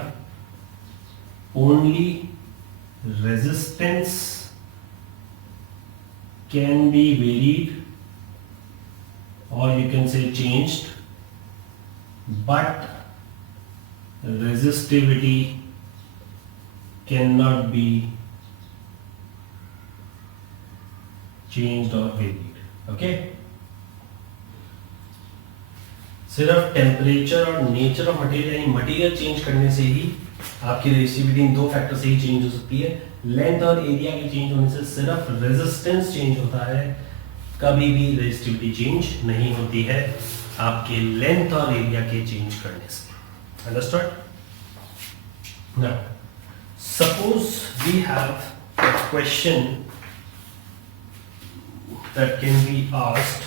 only resistance can be varied, or you can say changed, but resistivity cannot be changed or varied. Okay, सिर्फ temperature और nature of material यानी material change करने से ही आपकी resistivity इन दो factor से ही change हो सकती है. लेंथ और एरिया के चेंज होने से सिर्फ रेजिस्टेंस चेंज होता है, कभी भी रेजिस्टिविटी चेंज नहीं होती है आपके लेंथ और एरिया के चेंज करने से. Understood? Now, suppose we have a question that can be asked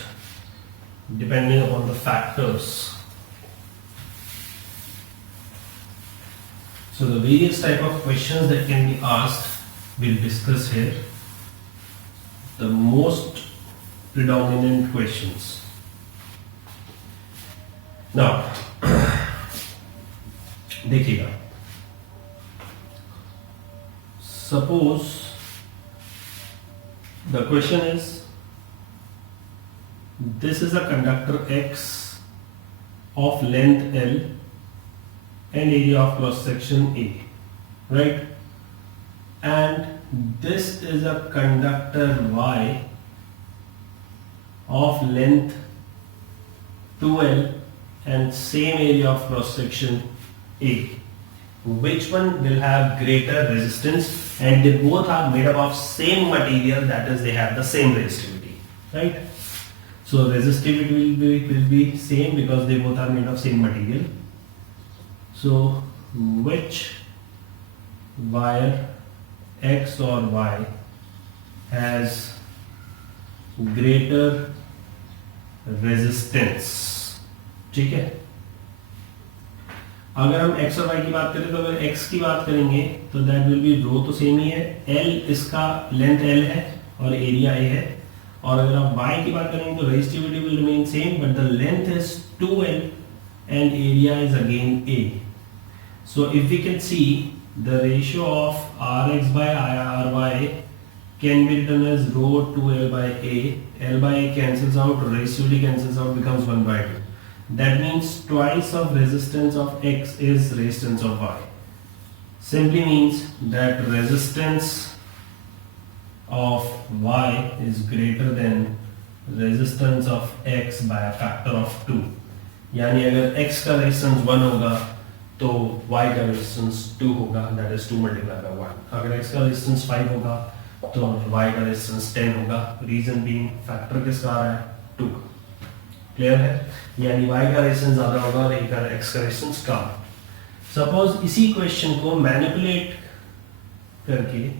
depending upon the factors. So the various type of questions that can be asked we'll discuss here. The most predominant questions. Now, देखिएगा, suppose the question is this is a conductor X of length L and area of cross section A, right? And this is a conductor Y of length 2L and same area of cross section A. Which one will have greater resistance? And they both are made up of same material, that is they have the same resistivity, right? So resistivity will be same because they both are made of same material. So which wire X or Y has greater resistance? ठीक है, अगर हम x और y की बात करें तो अगर x की बात करेंगे तो दैट विल बी रो तो सेम ही है, l इसका लेंथ l है और एरिया a है. और अगर आप y की बात करेंगे तो resistivity will remain same but the length is 2l and area is again a. So if we can see the ratio of rx by ry can be written as rho 2L by A. L by A cancels out, resistivity cancels out, becomes 1 by 2. That means twice of resistance of X is resistance of Y. Simply means that resistance of Y is greater than resistance of X by a factor of 2. यानी अगर X का resistance 1 होगा तो Y का resistance 2 होगा, that is 2 multiplied by 1. अगर X का resistance 5 होगा तो Y का रेजिस्टेंस 10 होगा. रीजन बीइंग फैक्टर किसका आ रहा है? 2. क्लियर है? यानी Y का रेजिस्टेंस ज्यादा होगा और X का रेजिस्टेंस कम. सपोज इसी क्वेश्चन को मैनिपुलेट करके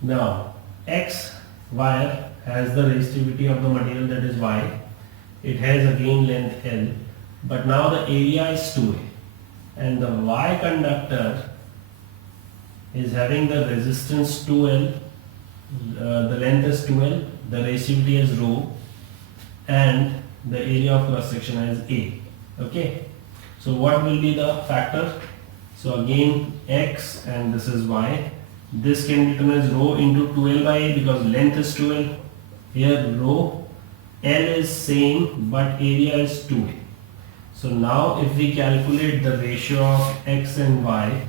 now X wire has the resistivity of the material, that is Y. It has again length L, but now the area is 2A and the Y conductor is having the resistance 2L, the length is 2L, the resistivity is rho, and the area of cross section is A. Okay, so what will be the factor? So again X and this is Y. This can be written as rho into 2L by A because length is 2L. Here rho, L is same but area is 2A. So now if we calculate the ratio of X and Y,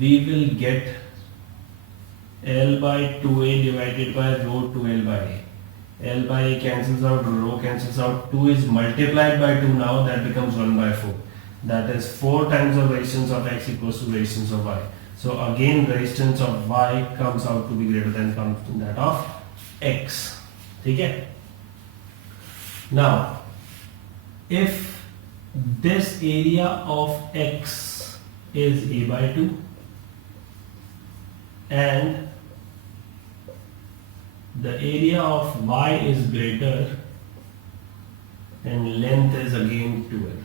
we will get L by 2A divided by rho 2L by A. L by A cancels out, rho cancels out, 2 is multiplied by 2 now, that becomes 1 by 4. That is 4 times of resistance of X equals to resistance of Y. So again resistance of Y comes out to be greater than that of X. Okay? Now, if this area of X is A by 2 and the area of Y is greater and length is again 2L,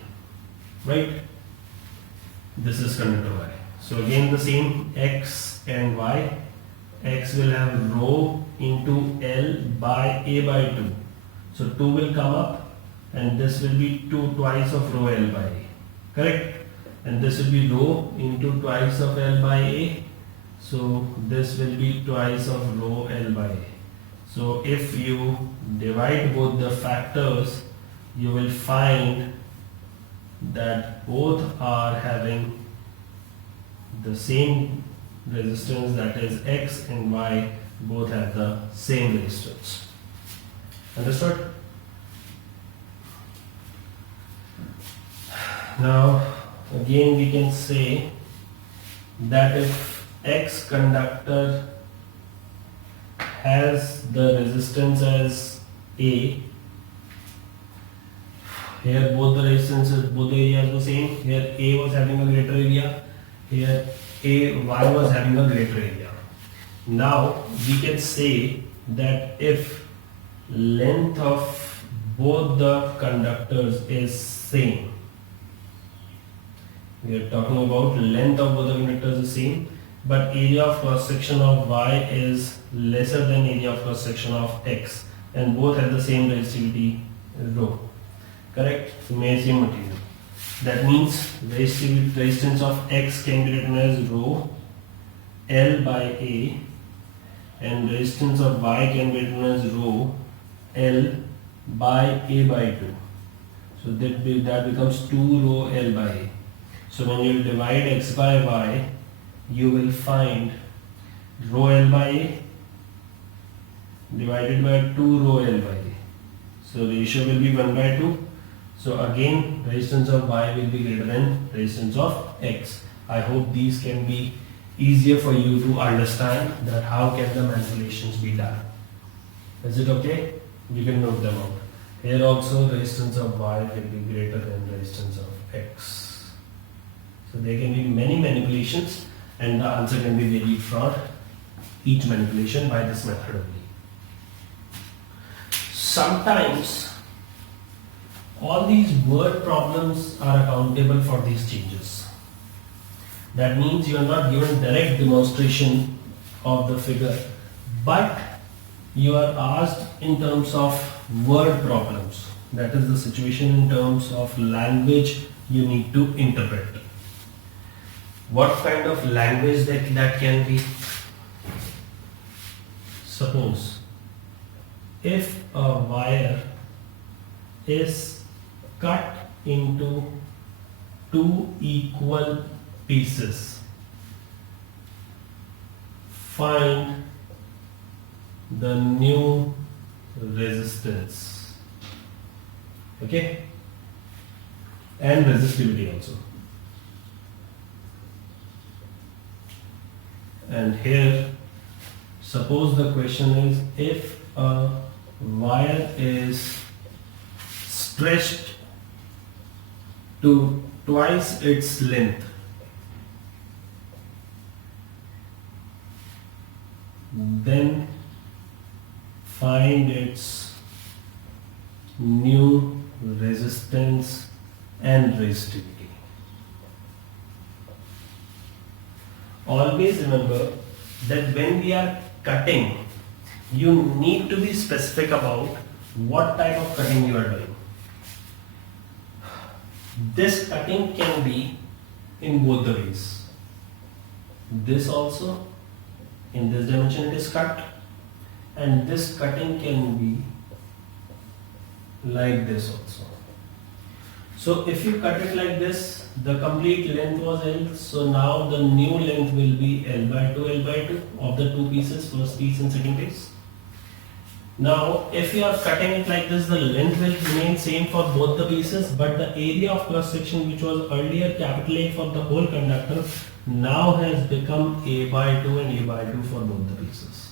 right? This is conductor Y. So again the same X and Y. X will have rho into L by A by 2. So 2 will come up and this will be 2 twice of rho L by A. Correct? And this will be rho into twice of L by A. So this will be twice of rho L by A. So if you divide both the factors, you will find that both are having the same resistance, that is X and Y both have the same resistance. Understood? Now again we can say that if X conductor has the resistance as A, here both the resistances, both the areas were same. Here A was having a greater area, here Y was having a greater area. Now we can say that if length of both the conductors is same, we are talking about length of both the conductors is same, but area of cross section of Y is lesser than area of cross section of X, and both have the same resistivity rho. Correct? So same material. That means resistance of X can be written as rho L by A, and resistance of Y can be written as rho L by A by 2. So that becomes 2 rho L by A. So when you divide X by Y, you will find rho L by A divided by 2 rho L by A. So ratio will be 1 by 2. So again resistance of Y will be greater than resistance of X. I hope these can be easier for you to understand that how can the manipulations be done. Is it okay? You can note them out. Here also resistance of Y will be greater than resistance of X. So there can be many manipulations and the answer can be varied for each manipulation by this method only. Sometimes all these word problems are accountable for these changes. That means you are not given direct demonstration of the figure, but you are asked in terms of word problems. That is the situation in terms of language you need to interpret. What kind of language that can be? suppose if a wire is cut into two equal pieces, find the new resistance, okay, and resistivity also. And here, suppose the question is, if a wire is stretched to twice its length, then find its new resistance and resistivity. Always remember that when we are cutting, you need to be specific about what type of cutting you are doing. This cutting can be in both the ways. This also, in this dimension it is cut, and this cutting can be like this also. So if you cut it like this, the complete length was L, so now the new length will be L by 2 of the two pieces, first piece and second piece. Now if you are cutting it like this, the length will remain same for both the pieces, but the area of cross section, which was earlier capital A for the whole conductor, now has become A by 2 and A by 2 for both the pieces.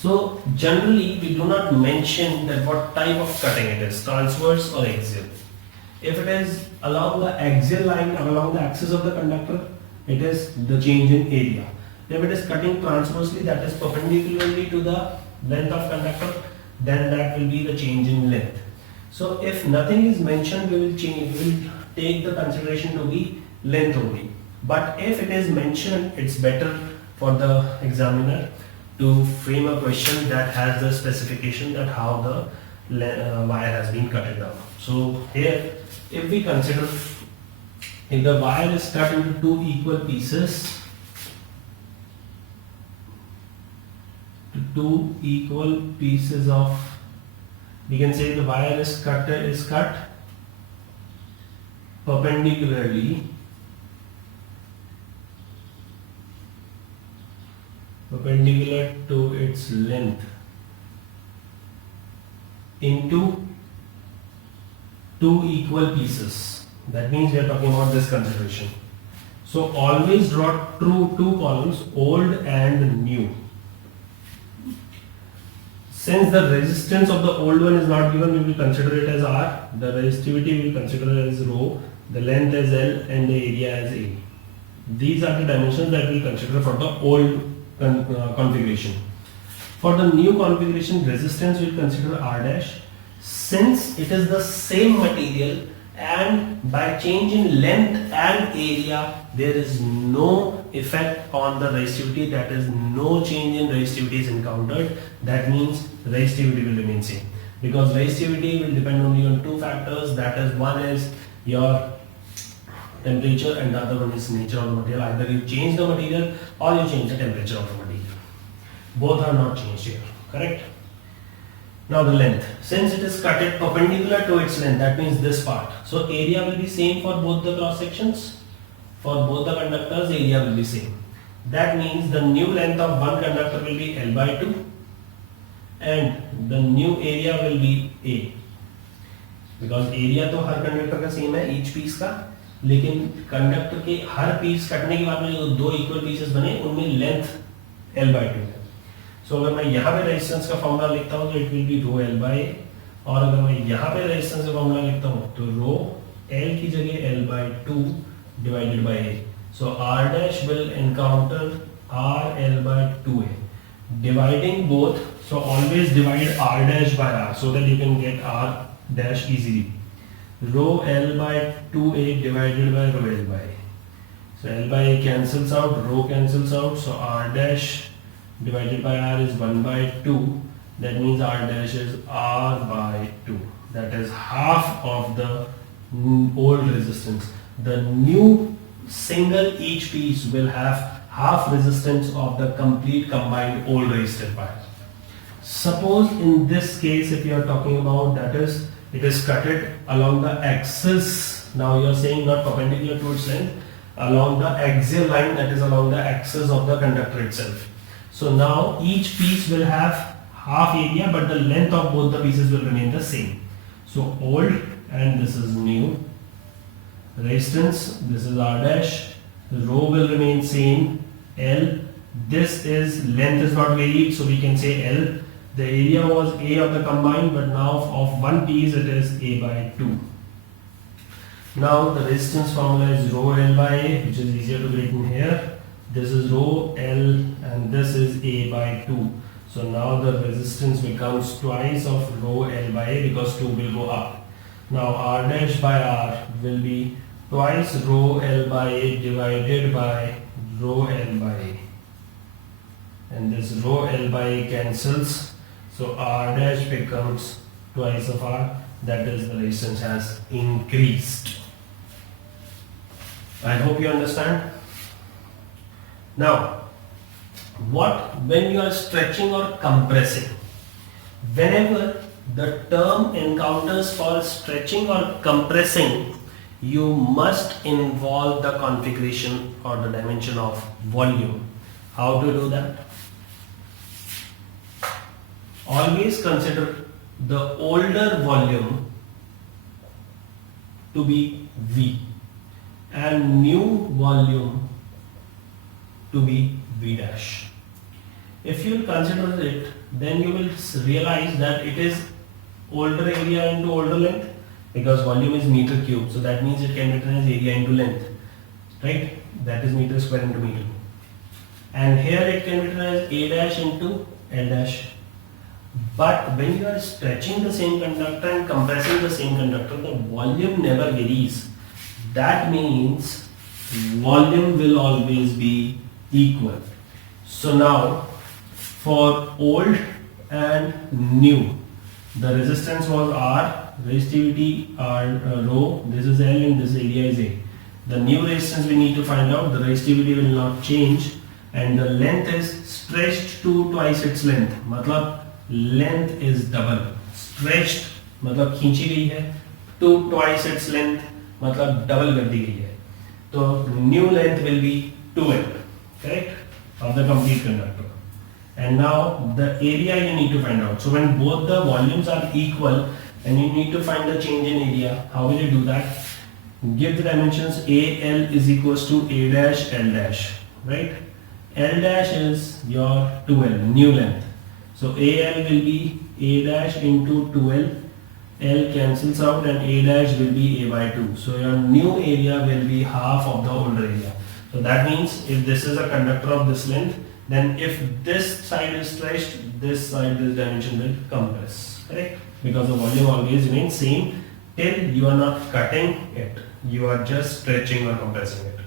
So generally we do not mention that what type of cutting it is, transverse or axial. If it is along the axial line or along the axis of the conductor, it is the change in area. If it is cutting transversely, that is perpendicularly to the length of conductor, then that will be the change in length. So if nothing is mentioned, we will take the consideration to be length only. But if it is mentioned, it's better for the examiner to frame a question that has the specification that how the wire has been cut down. So here, if we consider, if the wire is cut into two equal pieces, of, we can say the wire is cut perpendicularly to its length into two equal pieces. That means we are talking about this consideration. So always draw two columns, old and new. Since the resistance of the old one is not given, we will consider it as R, the resistivity we will consider as rho, the length as L, and the area as A. These are the dimensions that we will consider for the old configuration. For the new configuration, resistance we will consider R dash. Since it is the same material and by change in length and area, there is no effect on the resistivity, that is no change in resistivity is encountered. That means resistivity will remain same, because resistivity will depend only on two factors, that is, one is your temperature and the other one is nature of the material. Either you change the material or you change the temperature of the material. Both are not changed here, correct? Now the length, since it is cutted perpendicular to its length, that means this part. So area will be same for both the cross sections. For both the conductors, area will be same. That means the new length of one conductor will be L by 2 and the new area will be A. Because area तो हर conductor का same है, each piece का, लेकिन conductor के हर piece कटने के बाद में जो दो इक्वल पीसेस बने उनमें लेंथ L by 2 है. सो अगर मैं यहाँ पे रेजिस्टेंस का फॉर्मूला लिखता हूँ तो it will be rho L by A, और अगर मैं यहाँ पे रेजिस्टेंस का फॉर्मूला लिखता हूँ तो रो L की जगह L by 2 divided by A. So R dash will encounter R L by 2A. Dividing both, so always divide R dash by R so that you can get R dash easily. Rho L by 2A divided by rho L by A. So L by A cancels out, rho cancels out, so R dash divided by R is 1 by 2. That means R dash is R by 2. That is half of the old resistance. The new single each piece will have half resistance of the complete combined old resistor wire. Suppose in this case, if you are talking about, that is, it is cutted along the axis. Now you are saying not perpendicular to its length, along the axial line, that is along the axis of the conductor itself. So now each piece will have half area, but the length of both the pieces will remain the same. So old and this is new. Resistance, this is R dash. The rho will remain same. L, this is length is not varied, so we can say L. The area was A of the combined, but now of one piece it is A by 2. Now the resistance formula is rho L by A, which is easier to get in here. This is rho L and this is A by 2. So now the resistance becomes twice of rho L by A because 2 will go up. Now R dash by R will be twice rho L by A divided by rho L by A. And this rho L by A cancels. So R dash becomes twice of R. That is, the resistance has increased. I hope you understand. Now, when you are stretching or compressing, whenever the term encounters for stretching or compressing, you must involve the configuration or the dimension of volume. How to do that? Always consider the older volume to be V and new volume to be V dash. If you consider it, then you will realize that it is older area into older length, because volume is meter cube, so that means it can be written as area into length, right? That is meter square into meter. And here it can be written as A dash into L dash. But when you are stretching the same conductor and compressing the same conductor, the volume never varies. That means volume will always be equal. So now, for old and new, the resistance was R, resistivity R rho, this is L and this area is A. The new resistance we need to find out, the resistivity will not change and the length is stretched to twice its length. मतलब length is double. Stretched मतलब खींची गई है, to twice its length मतलब double कर दी गई है. तो new length will be 2L, correct, of the complete conductor. And now the area you need to find out. So when both the volumes are equal and you need to find the change in area, how will you do that? Give the dimensions. AL is equals to A dash L dash, right? L dash is your 2L, new length. So AL will be A dash into 2L. L cancels out and A dash will be A by 2. So your new area will be half of the older area. So that means if this is a conductor of this length, then if this side is stretched, this side, this dimension will compress, correct? Because the volume always remains same till you are not cutting it, you are just stretching or compressing it.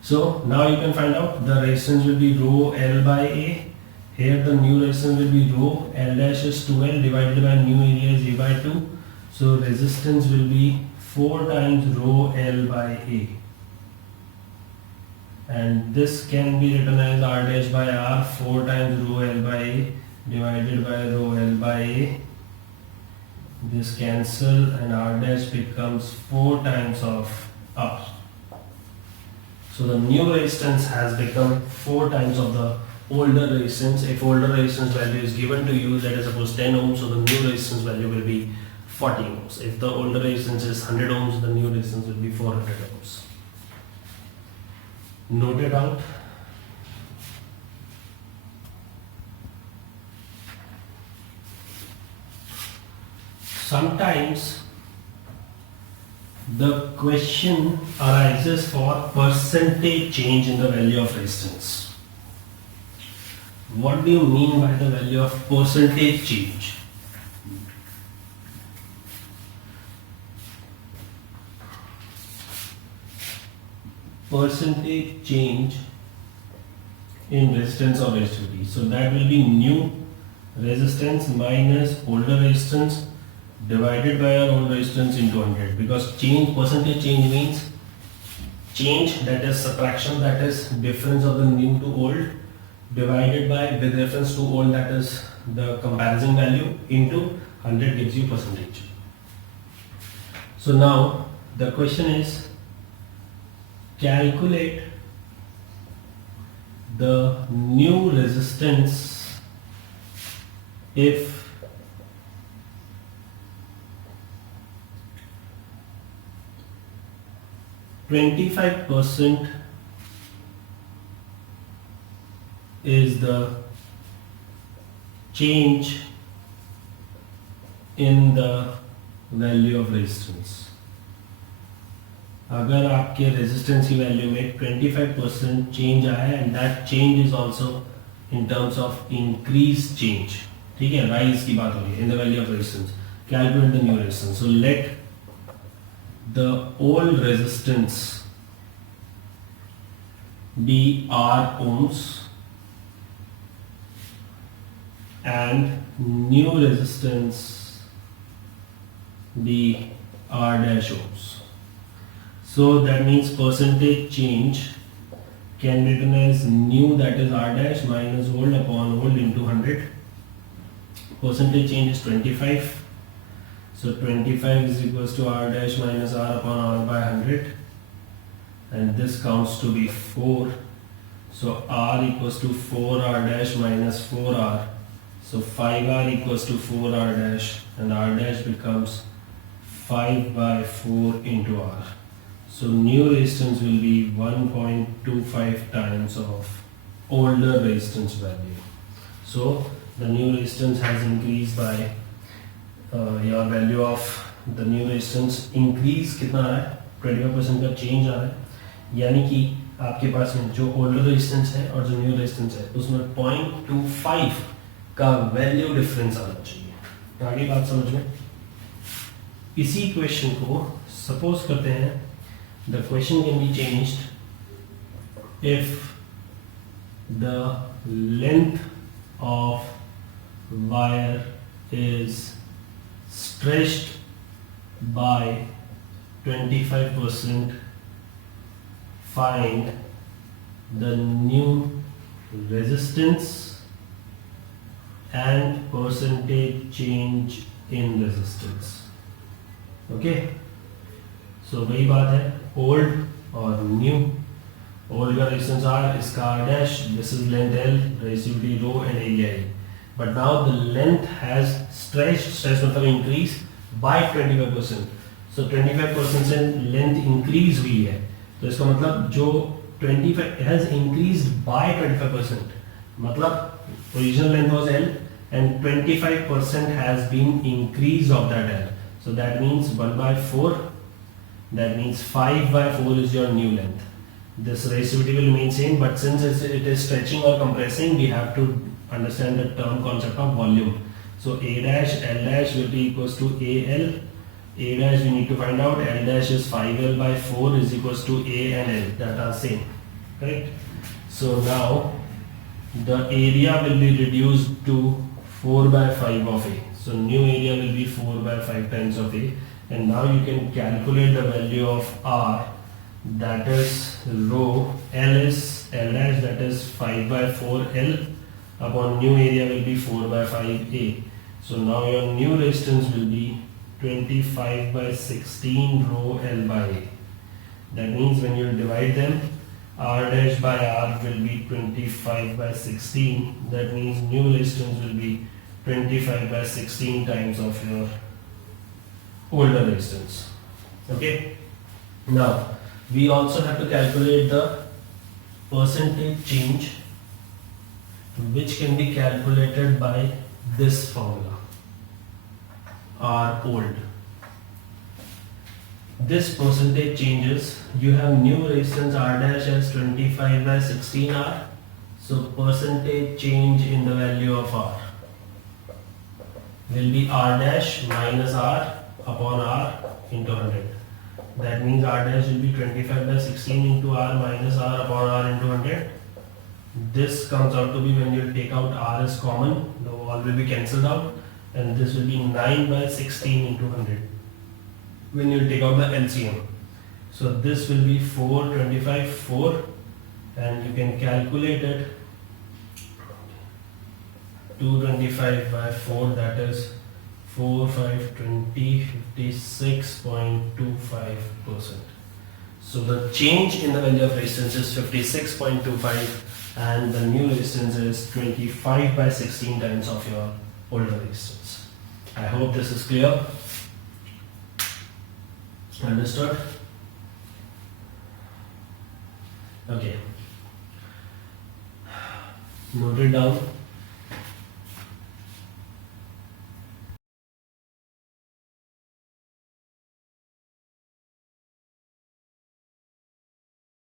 So now you can find out the resistance will be rho L by A. Here the new resistance will be rho L dash is 2L divided by new area is A by 2. So resistance will be 4 times rho L by A. And this can be written as R dash by R, 4 times rho L by A divided by rho L by A. This cancel and R dash becomes 4 times of R. So the new resistance has become 4 times of the older resistance. If older resistance value is given to you, let us suppose 10 ohms, so the new resistance value will be 40 ohms. If the older resistance is 100 ohms, the new resistance will be 400 ohms. Noted out. Sometimes the question arises for percentage change in the value of resistance. What do you mean by the value of percentage change? Percentage change in resistance or resistivity. So that will be new resistance minus older resistance divided by our old resistance into 100, because change, percentage change means change, that is subtraction, that is difference of the new to old, divided by with reference to old, that is the comparison value, into 100 gives you percentage. So now the question is, calculate the new resistance if %25 is the change in the value of resistance. अगर आपके resistance की value में 25% change आया है and that change is also in terms of increase change, ठीक है, rise की बात हो रही है in the value of resistance, calculate the new resistance. So let the old resistance be R ohms and new resistance be R dash ohms. So that means percentage change can be written as new, that is R dash, minus old upon old into 100. Percentage change is 25. So 25 is equals to R dash minus R upon R by 100. And this counts to be 4. So R equals to 4R dash minus 4R. So 5R equals to 4R dash, and R dash becomes 5 by 4 into R. So new resistance will be 1.25 times of older resistance value. So the new resistance has increased by your value of the new resistance increase कितना आ रहा है, 25% का change आ रहा है, यानी कि आपके पास में जो ओल्डर रेजिस्टेंस है और जो न्यू रेजिस्टेंस है उसमें 0.25 का वैल्यू डिफरेंस आना चाहिए. आगे बात समझ में. इसी क्वेश्चन को सपोज करते हैं, the question can be changed if the length of wire is stretched by 25%. Find the new resistance and percentage change in resistance. Okay, so वही बात है, old और new. Old का resistance R, इसका R dash, this is length L, resistivity rho and area A. But now the length has stretched मतलब increase by 25%. So 25% से length increase हुई है, तो इसका मतलब जो 25 has increased by 25%, मतलब original length was L and 25% has been increased of that L. So that means 1 by 4, that means 5 by 4 is your new length. This resistivity will remain same, but since it is stretching or compressing, we have to understand the term concept of volume. So A dash L dash will be equals to AL. A dash we need to find out, L dash is 5L by 4 is equals to A and L, that are same, correct? So now the area will be reduced to 4 by 5 of A. So new area will be 4 by 5 times of A, and now you can calculate the value of R, that is rho. L is L dash, that is 5 by 4 L upon new area will be 4 by 5 A. So now your new resistance will be 25 by 16 rho L by A. That means when you divide them, R dash by R will be 25 by 16. That means new resistance will be 25 by 16 times of your older resistance. Okay. Now we also have to calculate the percentage change, which can be calculated by this formula. Are old. This percentage changes. You have new resistance R dash as 25 by 16 R. So percentage change in the value of R will be R dash minus R upon R into 100. That means R dash will be 25 by 16 into R minus R upon R into 100. This comes out to be, when you take out R is common, the all will be cancelled out. And this will be 9 by 16 into 100 when you take out the LCM. So this will be 425, 4, and you can calculate it 225 by 4, that is 4, 5, 20, 56.25%. So the change in the value of resistance is 56.25 and the new resistance is 25 by 16 times of your older resistance. I hope this is clear. Understood? Okay. Note it down.